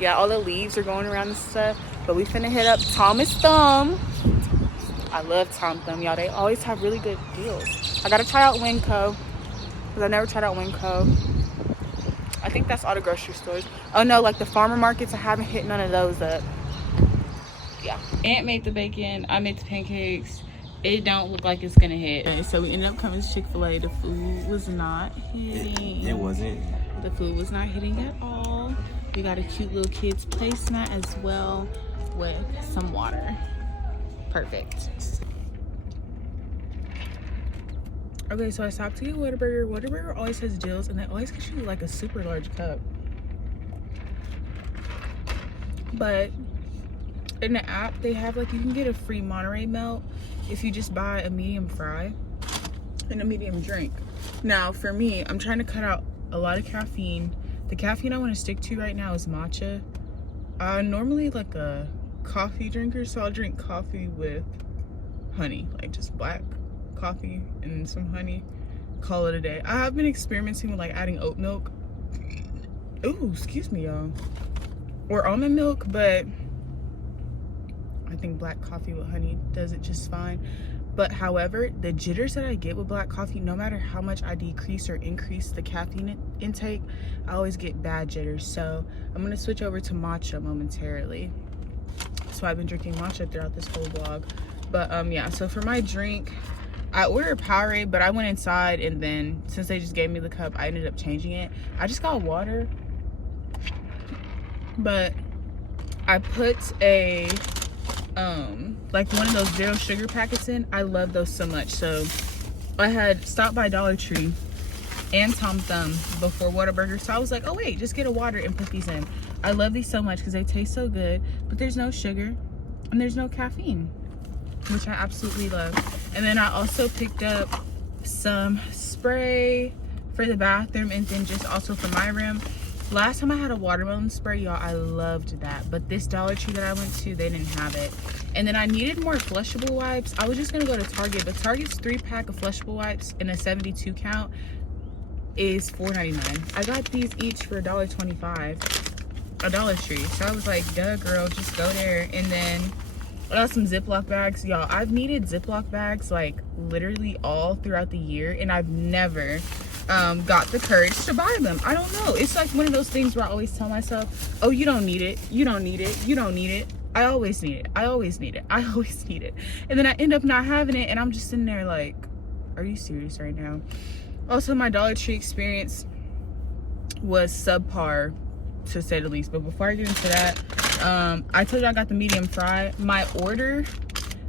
yeah, all the leaves are going around and stuff. But we finna hit up Thomas Thumb. I love Tom Thumb, y'all. They always have really good deals. I gotta try out Winco because I never tried out Winco. I think that's all the grocery stores. Oh no, like the farmer markets, I haven't hit none of those up. Yeah. Aunt made the bacon. I made the pancakes. It don't look like it's gonna hit. Okay, so we ended up coming to Chick-fil-A. The food was not hitting. It wasn't. The food was not hitting at all. We got a cute little kids placemat as well with some water. Perfect. Okay, so I stopped to get Whataburger. Whataburger always has deals and they always get you like a super large cup. But in the app, they have like, you can get a free Monterey Melt if you just buy a medium fry and a medium drink. Now, for me, I'm trying to cut out a lot of caffeine. The caffeine I want to stick to right now is matcha. I'm normally like a coffee drinker, so I'll drink coffee with honey, like just black coffee and some honey, call it a day. I have been experimenting with like adding oat milk. Ooh, excuse me, y'all. Or almond milk, but I think black coffee with honey does it just fine. But however, the jitters that I get with black coffee, no matter how much I decrease or increase the caffeine intake, I always get bad jitters. So I'm gonna switch over to matcha momentarily. So I've been drinking matcha throughout this whole vlog. But yeah, so for my drink, I ordered Powerade, but I went inside and then since they just gave me the cup, I ended up changing it. I just got water, but I put a like one of those 0 sugar packets in. I love those so much. So I had stopped by Dollar Tree and Tom Thumb before Whataburger, so I was like, oh wait, just get a water and put these in. I love these so much because they taste so good, but there's no sugar and there's no caffeine, which I absolutely love. And then I also picked up some spray for the bathroom and then just also for my room. Last time I had a watermelon spray, y'all, I loved that. But this Dollar Tree that I went to, they didn't have it. And then I needed more flushable wipes. I was just gonna go to Target, but Target's 3-pack of flushable wipes in a 72 count is $4.99. I got these each for $1.25. a Dollar Tree. So I was like, duh, girl, just go there. And then I got some Ziploc bags. Y'all, I've needed Ziploc bags like literally all throughout the year, and I've never got the courage to buy them. I don't know. It's like one of those things where I always tell myself, oh, you don't need it. You don't need it. You don't need it. I always need it. I always need it. I always need it. And then I end up not having it, and I'm just sitting there like, are you serious right now? Also, my Dollar Tree experience was subpar, to say the least. But before I get into that, I told you I got the medium fry. My order,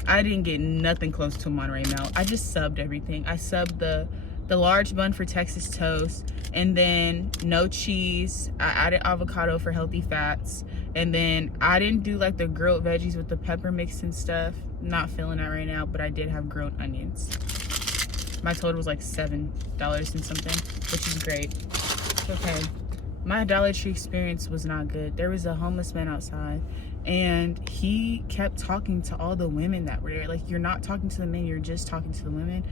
I didn't get nothing close to a Monterey Melt. I just subbed everything. I subbed the large bun for Texas toast, and then no cheese. I added avocado for healthy fats, and then I didn't do like the grilled veggies with the pepper mix and stuff. Not feeling that right now, but I did have grilled onions. My total was like $7 and something, which is great. Okay, my Dollar Tree experience was not good. There was a homeless man outside, and he kept talking to all the women that were there. Like, you're not talking to the men, you're just talking to the women.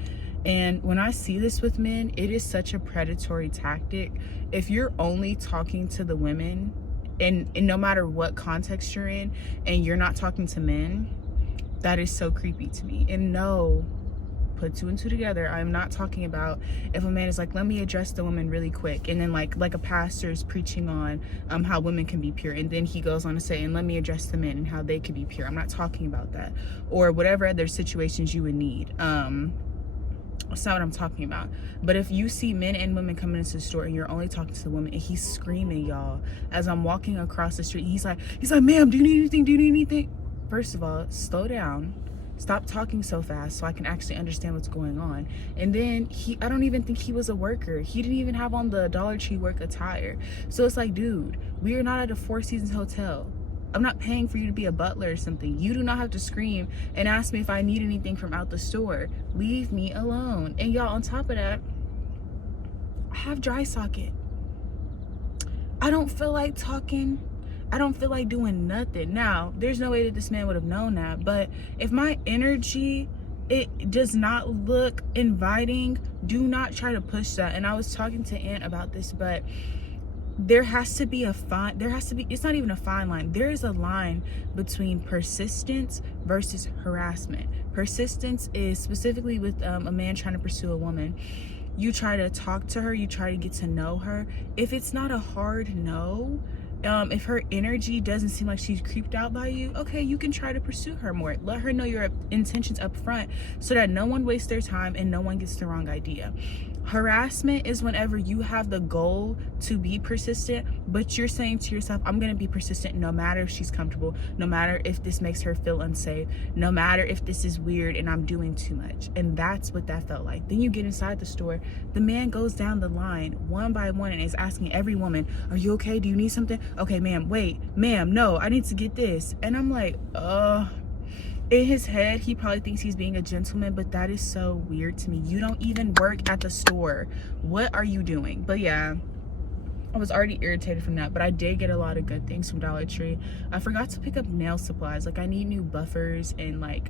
And when I see this with men, it is such a predatory tactic. If you're only talking to the women, and no matter what context you're in, and you're not talking to men, that is so creepy to me. And no, put two and two together. I'm not talking about if a man is like, let me address the woman really quick, and then like a pastor is preaching on how women can be pure, and then he goes on to say, and let me address the men and how they can be pure. I'm not talking about that, or whatever other situations you would need. That's not what I'm talking about. But if you see men and women coming into the store and you're only talking to the woman, and he's screaming, y'all, as I'm walking across the street, he's like, ma'am, do you need anything? Do you need anything? First of all, slow down. Stop talking so fast so I can actually understand what's going on. And then I don't even think he was a worker. He didn't even have on the Dollar Tree work attire. So it's like, dude, we are not at a Four Seasons hotel. I'm not paying for you to be a butler or something. You do not have to scream and ask me if I need anything from out the store. Leave me alone. And y'all, on top of that, I have dry socket. I don't feel like talking. I don't feel like doing nothing. Now, there's no way that this man would have known that, but if my energy, it does not look inviting, do not try to push that. And I was talking to Aunt about this, but there has to be it's not even a fine line. There is a line between persistence versus harassment. Persistence is specifically with a man trying to pursue a woman. You try to talk to her, you try to get to know her. If it's not a hard no, if her energy doesn't seem like she's creeped out by you, okay, you can try to pursue her more. Let her know your intentions up front so that no one wastes their time and no one gets the wrong idea. Harassment is whenever you have the goal to be persistent, but you're saying to yourself, I'm going to be persistent no matter if she's comfortable, no matter if this makes her feel unsafe, no matter if this is weird and I'm doing too much. And that's what that felt like. Then you get inside the store, the man goes down the line one by one and is asking every woman, are you okay? Do you need something? Okay, ma'am, wait, ma'am, no, I need to get this. And I'm like, in his head, he probably thinks he's being a gentleman, but that is so weird to me. You don't even work at the store. What are you doing? But yeah, I was already irritated from that, but I did get a lot of good things from Dollar Tree. I forgot to pick up nail supplies. Like, I need new buffers and like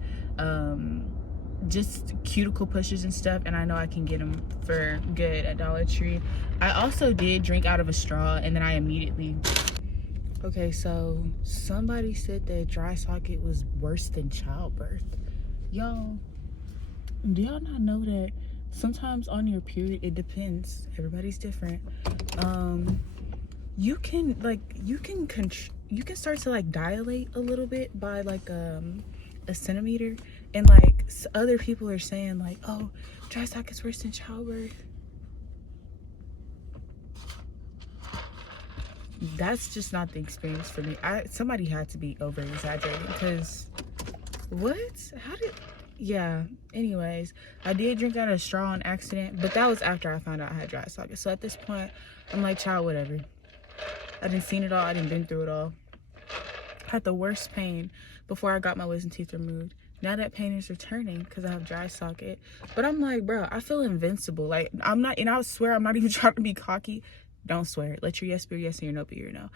just cuticle pushes and stuff, and I know I can get them for good at Dollar Tree. I also did drink out of a straw, and then I immediately... Okay, so somebody said that dry socket was worse than childbirth. Y'all, do y'all not know that sometimes on your period, it depends, everybody's different, you can start to like dilate a little bit by like a centimeter, and like other people are saying like, oh, dry socket's worse than childbirth. That's just not the experience for me. Somebody had to be over exaggerating, because what? Yeah, anyways, I did drink out of a straw on accident, but that was after I found out I had dry socket. So at this point, I'm like, child, whatever. I didn't seen it all, I didn't been through it all. I had the worst pain before I got my wisdom teeth removed. Now that pain is returning because I have dry socket. But I'm like, bro, I feel invincible. Like, I'm not, and I swear I'm not even trying to be cocky. Don't swear. Let your yes be your yes and your no be your no.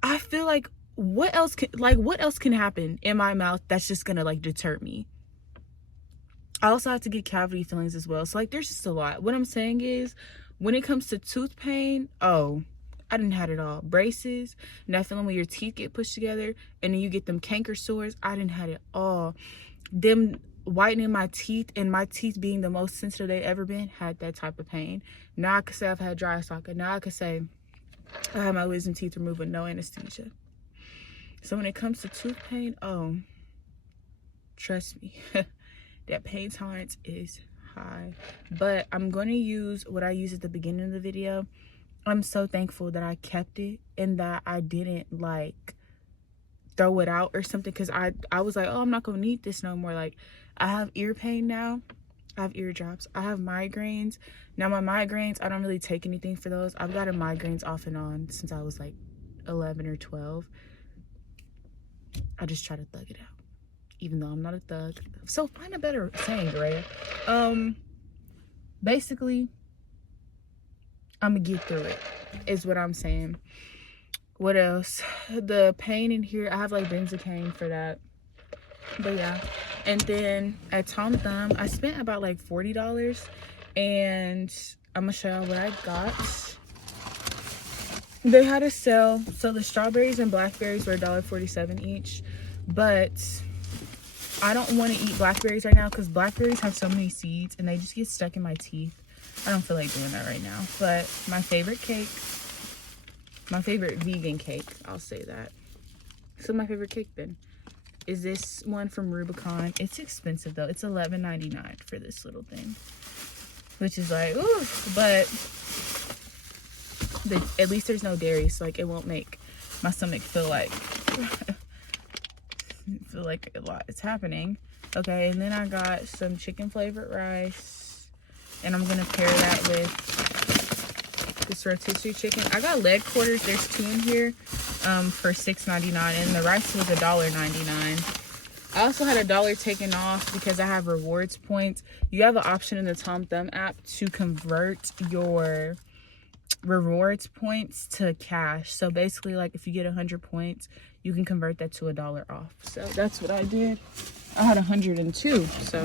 I feel like what else can happen in my mouth that's just gonna like deter me? I also have to get cavity fillings as well. So like, there's just a lot. What I'm saying is, when it comes to tooth pain, oh, I didn't have it all. Braces, and that feeling when your teeth get pushed together and then you get them canker sores. I didn't have it all. Them whitening my teeth and my teeth being the most sensitive they ever been, had that type of pain. Now I could say I've had dry socket. Now I could say I had my wisdom teeth removed with no anesthesia. So when it comes to tooth pain, oh, trust me, that pain tolerance is high. But I'm going to use what I used at the beginning of the video. I'm so thankful that I kept it and that I didn't like throw it out or something, because I was like, oh, I'm not gonna need this no more. Like, I have ear pain now, I have ear drops, I have migraines. Now my migraines, I don't really take anything for those. I've gotten migraines off and on since I was like 11 or 12. I just try to thug it out, even though I'm not a thug. So find a better saying, Rhea. Basically, I'm gonna get through it, is what I'm saying. What else? The pain in here, I have like benzocaine for that. But yeah. And then at Tom Thumb, I spent about like $40, and I'm gonna show y'all what I got. They had a sale, so the strawberries and blackberries were $1.47 each, but I don't want to eat blackberries right now because blackberries have so many seeds and they just get stuck in my teeth. I don't feel like doing that right now. But my favorite cake, my favorite vegan cake, I'll say that. So my favorite cake then is this one from Rubicon. It's expensive though. It's $11.99 for this little thing, which is like, ooh, but at least there's no dairy, so like it won't make my stomach feel like a lot is happening. Okay, and then I got some chicken flavored rice, and I'm gonna pair that with this rotisserie chicken. I got leg quarters. There's 2 in here for $6.99, and the rice was $1.99. I also had $1 taken off because I have rewards points. You have an option in the Tom Thumb app to convert your rewards points to cash. So basically, like if you get 100 points, you can convert that to $1 off. So that's what I did. I had 102, so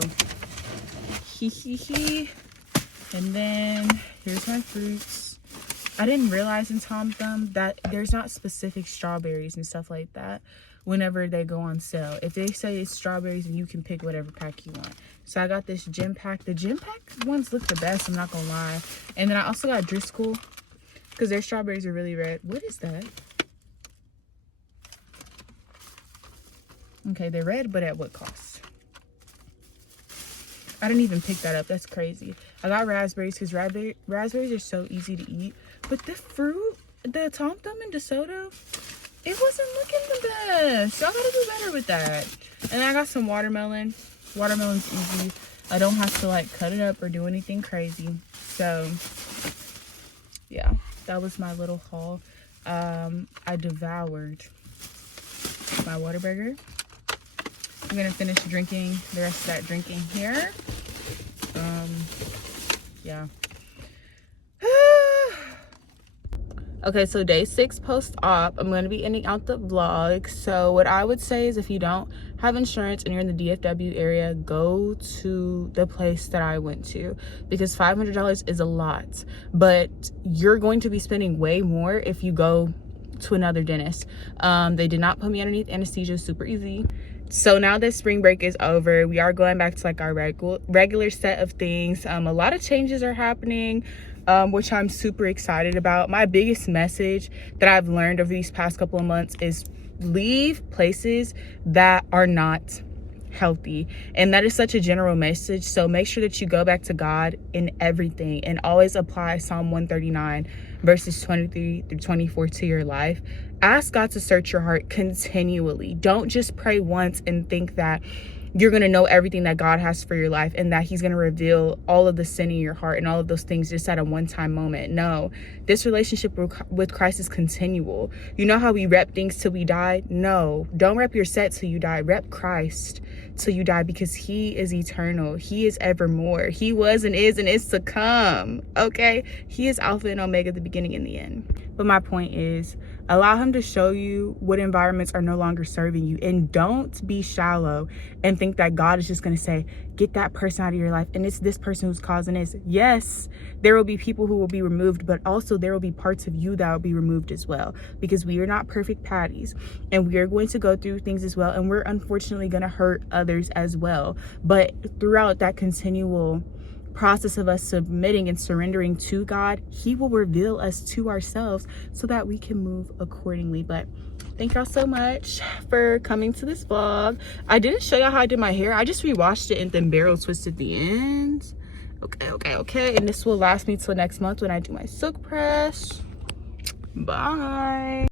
hee. And then here's my fruits. I didn't realize in Tom Thumb that there's not specific strawberries and stuff like that whenever they go on sale. If they say it's strawberries, and you can pick whatever pack you want. So I got this gym pack. The gym pack ones look the best, I'm not gonna lie. And then I also got Driscoll because their strawberries are really red. What is that? Okay, they're red, but at what cost? I didn't even pick that up. That's crazy. I got raspberries because raspberries are so easy to eat. But the fruit, the Tom Thumb and DeSoto, it wasn't looking the best. Y'all gotta do better with that. And I got some watermelon. Watermelon's easy. I don't have to like cut it up or do anything crazy. So yeah, that was my little haul. I devoured my Whataburger. I'm gonna finish drinking the rest of that drinking here. Yeah. Okay, so day 6 post-op, I'm going to be ending out the vlog. So what I would say is if you don't have insurance and you're in the DFW area, go to the place that I went to, because $500 is a lot, but you're going to be spending way more if you go to another dentist. They did not put me underneath anesthesia, super easy. So now that spring break is over, we are going back to like our regular set of things. A lot of changes are happening, which I'm super excited about. My biggest message that I've learned over these past couple of months is leave places that are not healthy. And that is such a general message. So make sure that you go back to God in everything and always apply Psalm 139 verses 23 through 24 to your life. Ask God to search your heart continually. Don't just pray once and think that you're going to know everything that God has for your life and that he's going to reveal all of the sin in your heart and all of those things just at a one-time moment. No, this relationship with Christ is continual. You know how we rep things till we die? No, don't rep your set till you die. Rep Christ till you die, because he is eternal. He is evermore. He was and is to come. Okay? He is Alpha and Omega, the beginning and the end. But my point is, allow him to show you what environments are no longer serving you, and don't be shallow and think that God is just going to say, get that person out of your life, and it's this person who's causing this. Yes, there will be people who will be removed, but also there will be parts of you that will be removed as well, because we are not perfect patties, and we are going to go through things as well, and we're unfortunately going to hurt others as well. But throughout that continual process of us submitting and surrendering to God, he will reveal us to ourselves so that we can move accordingly. But thank y'all so much for coming to this vlog. I didn't show y'all how I did my hair. I just rewashed it and then barrel twisted the ends. Okay, and this will last me till next month when I do my silk press. Bye.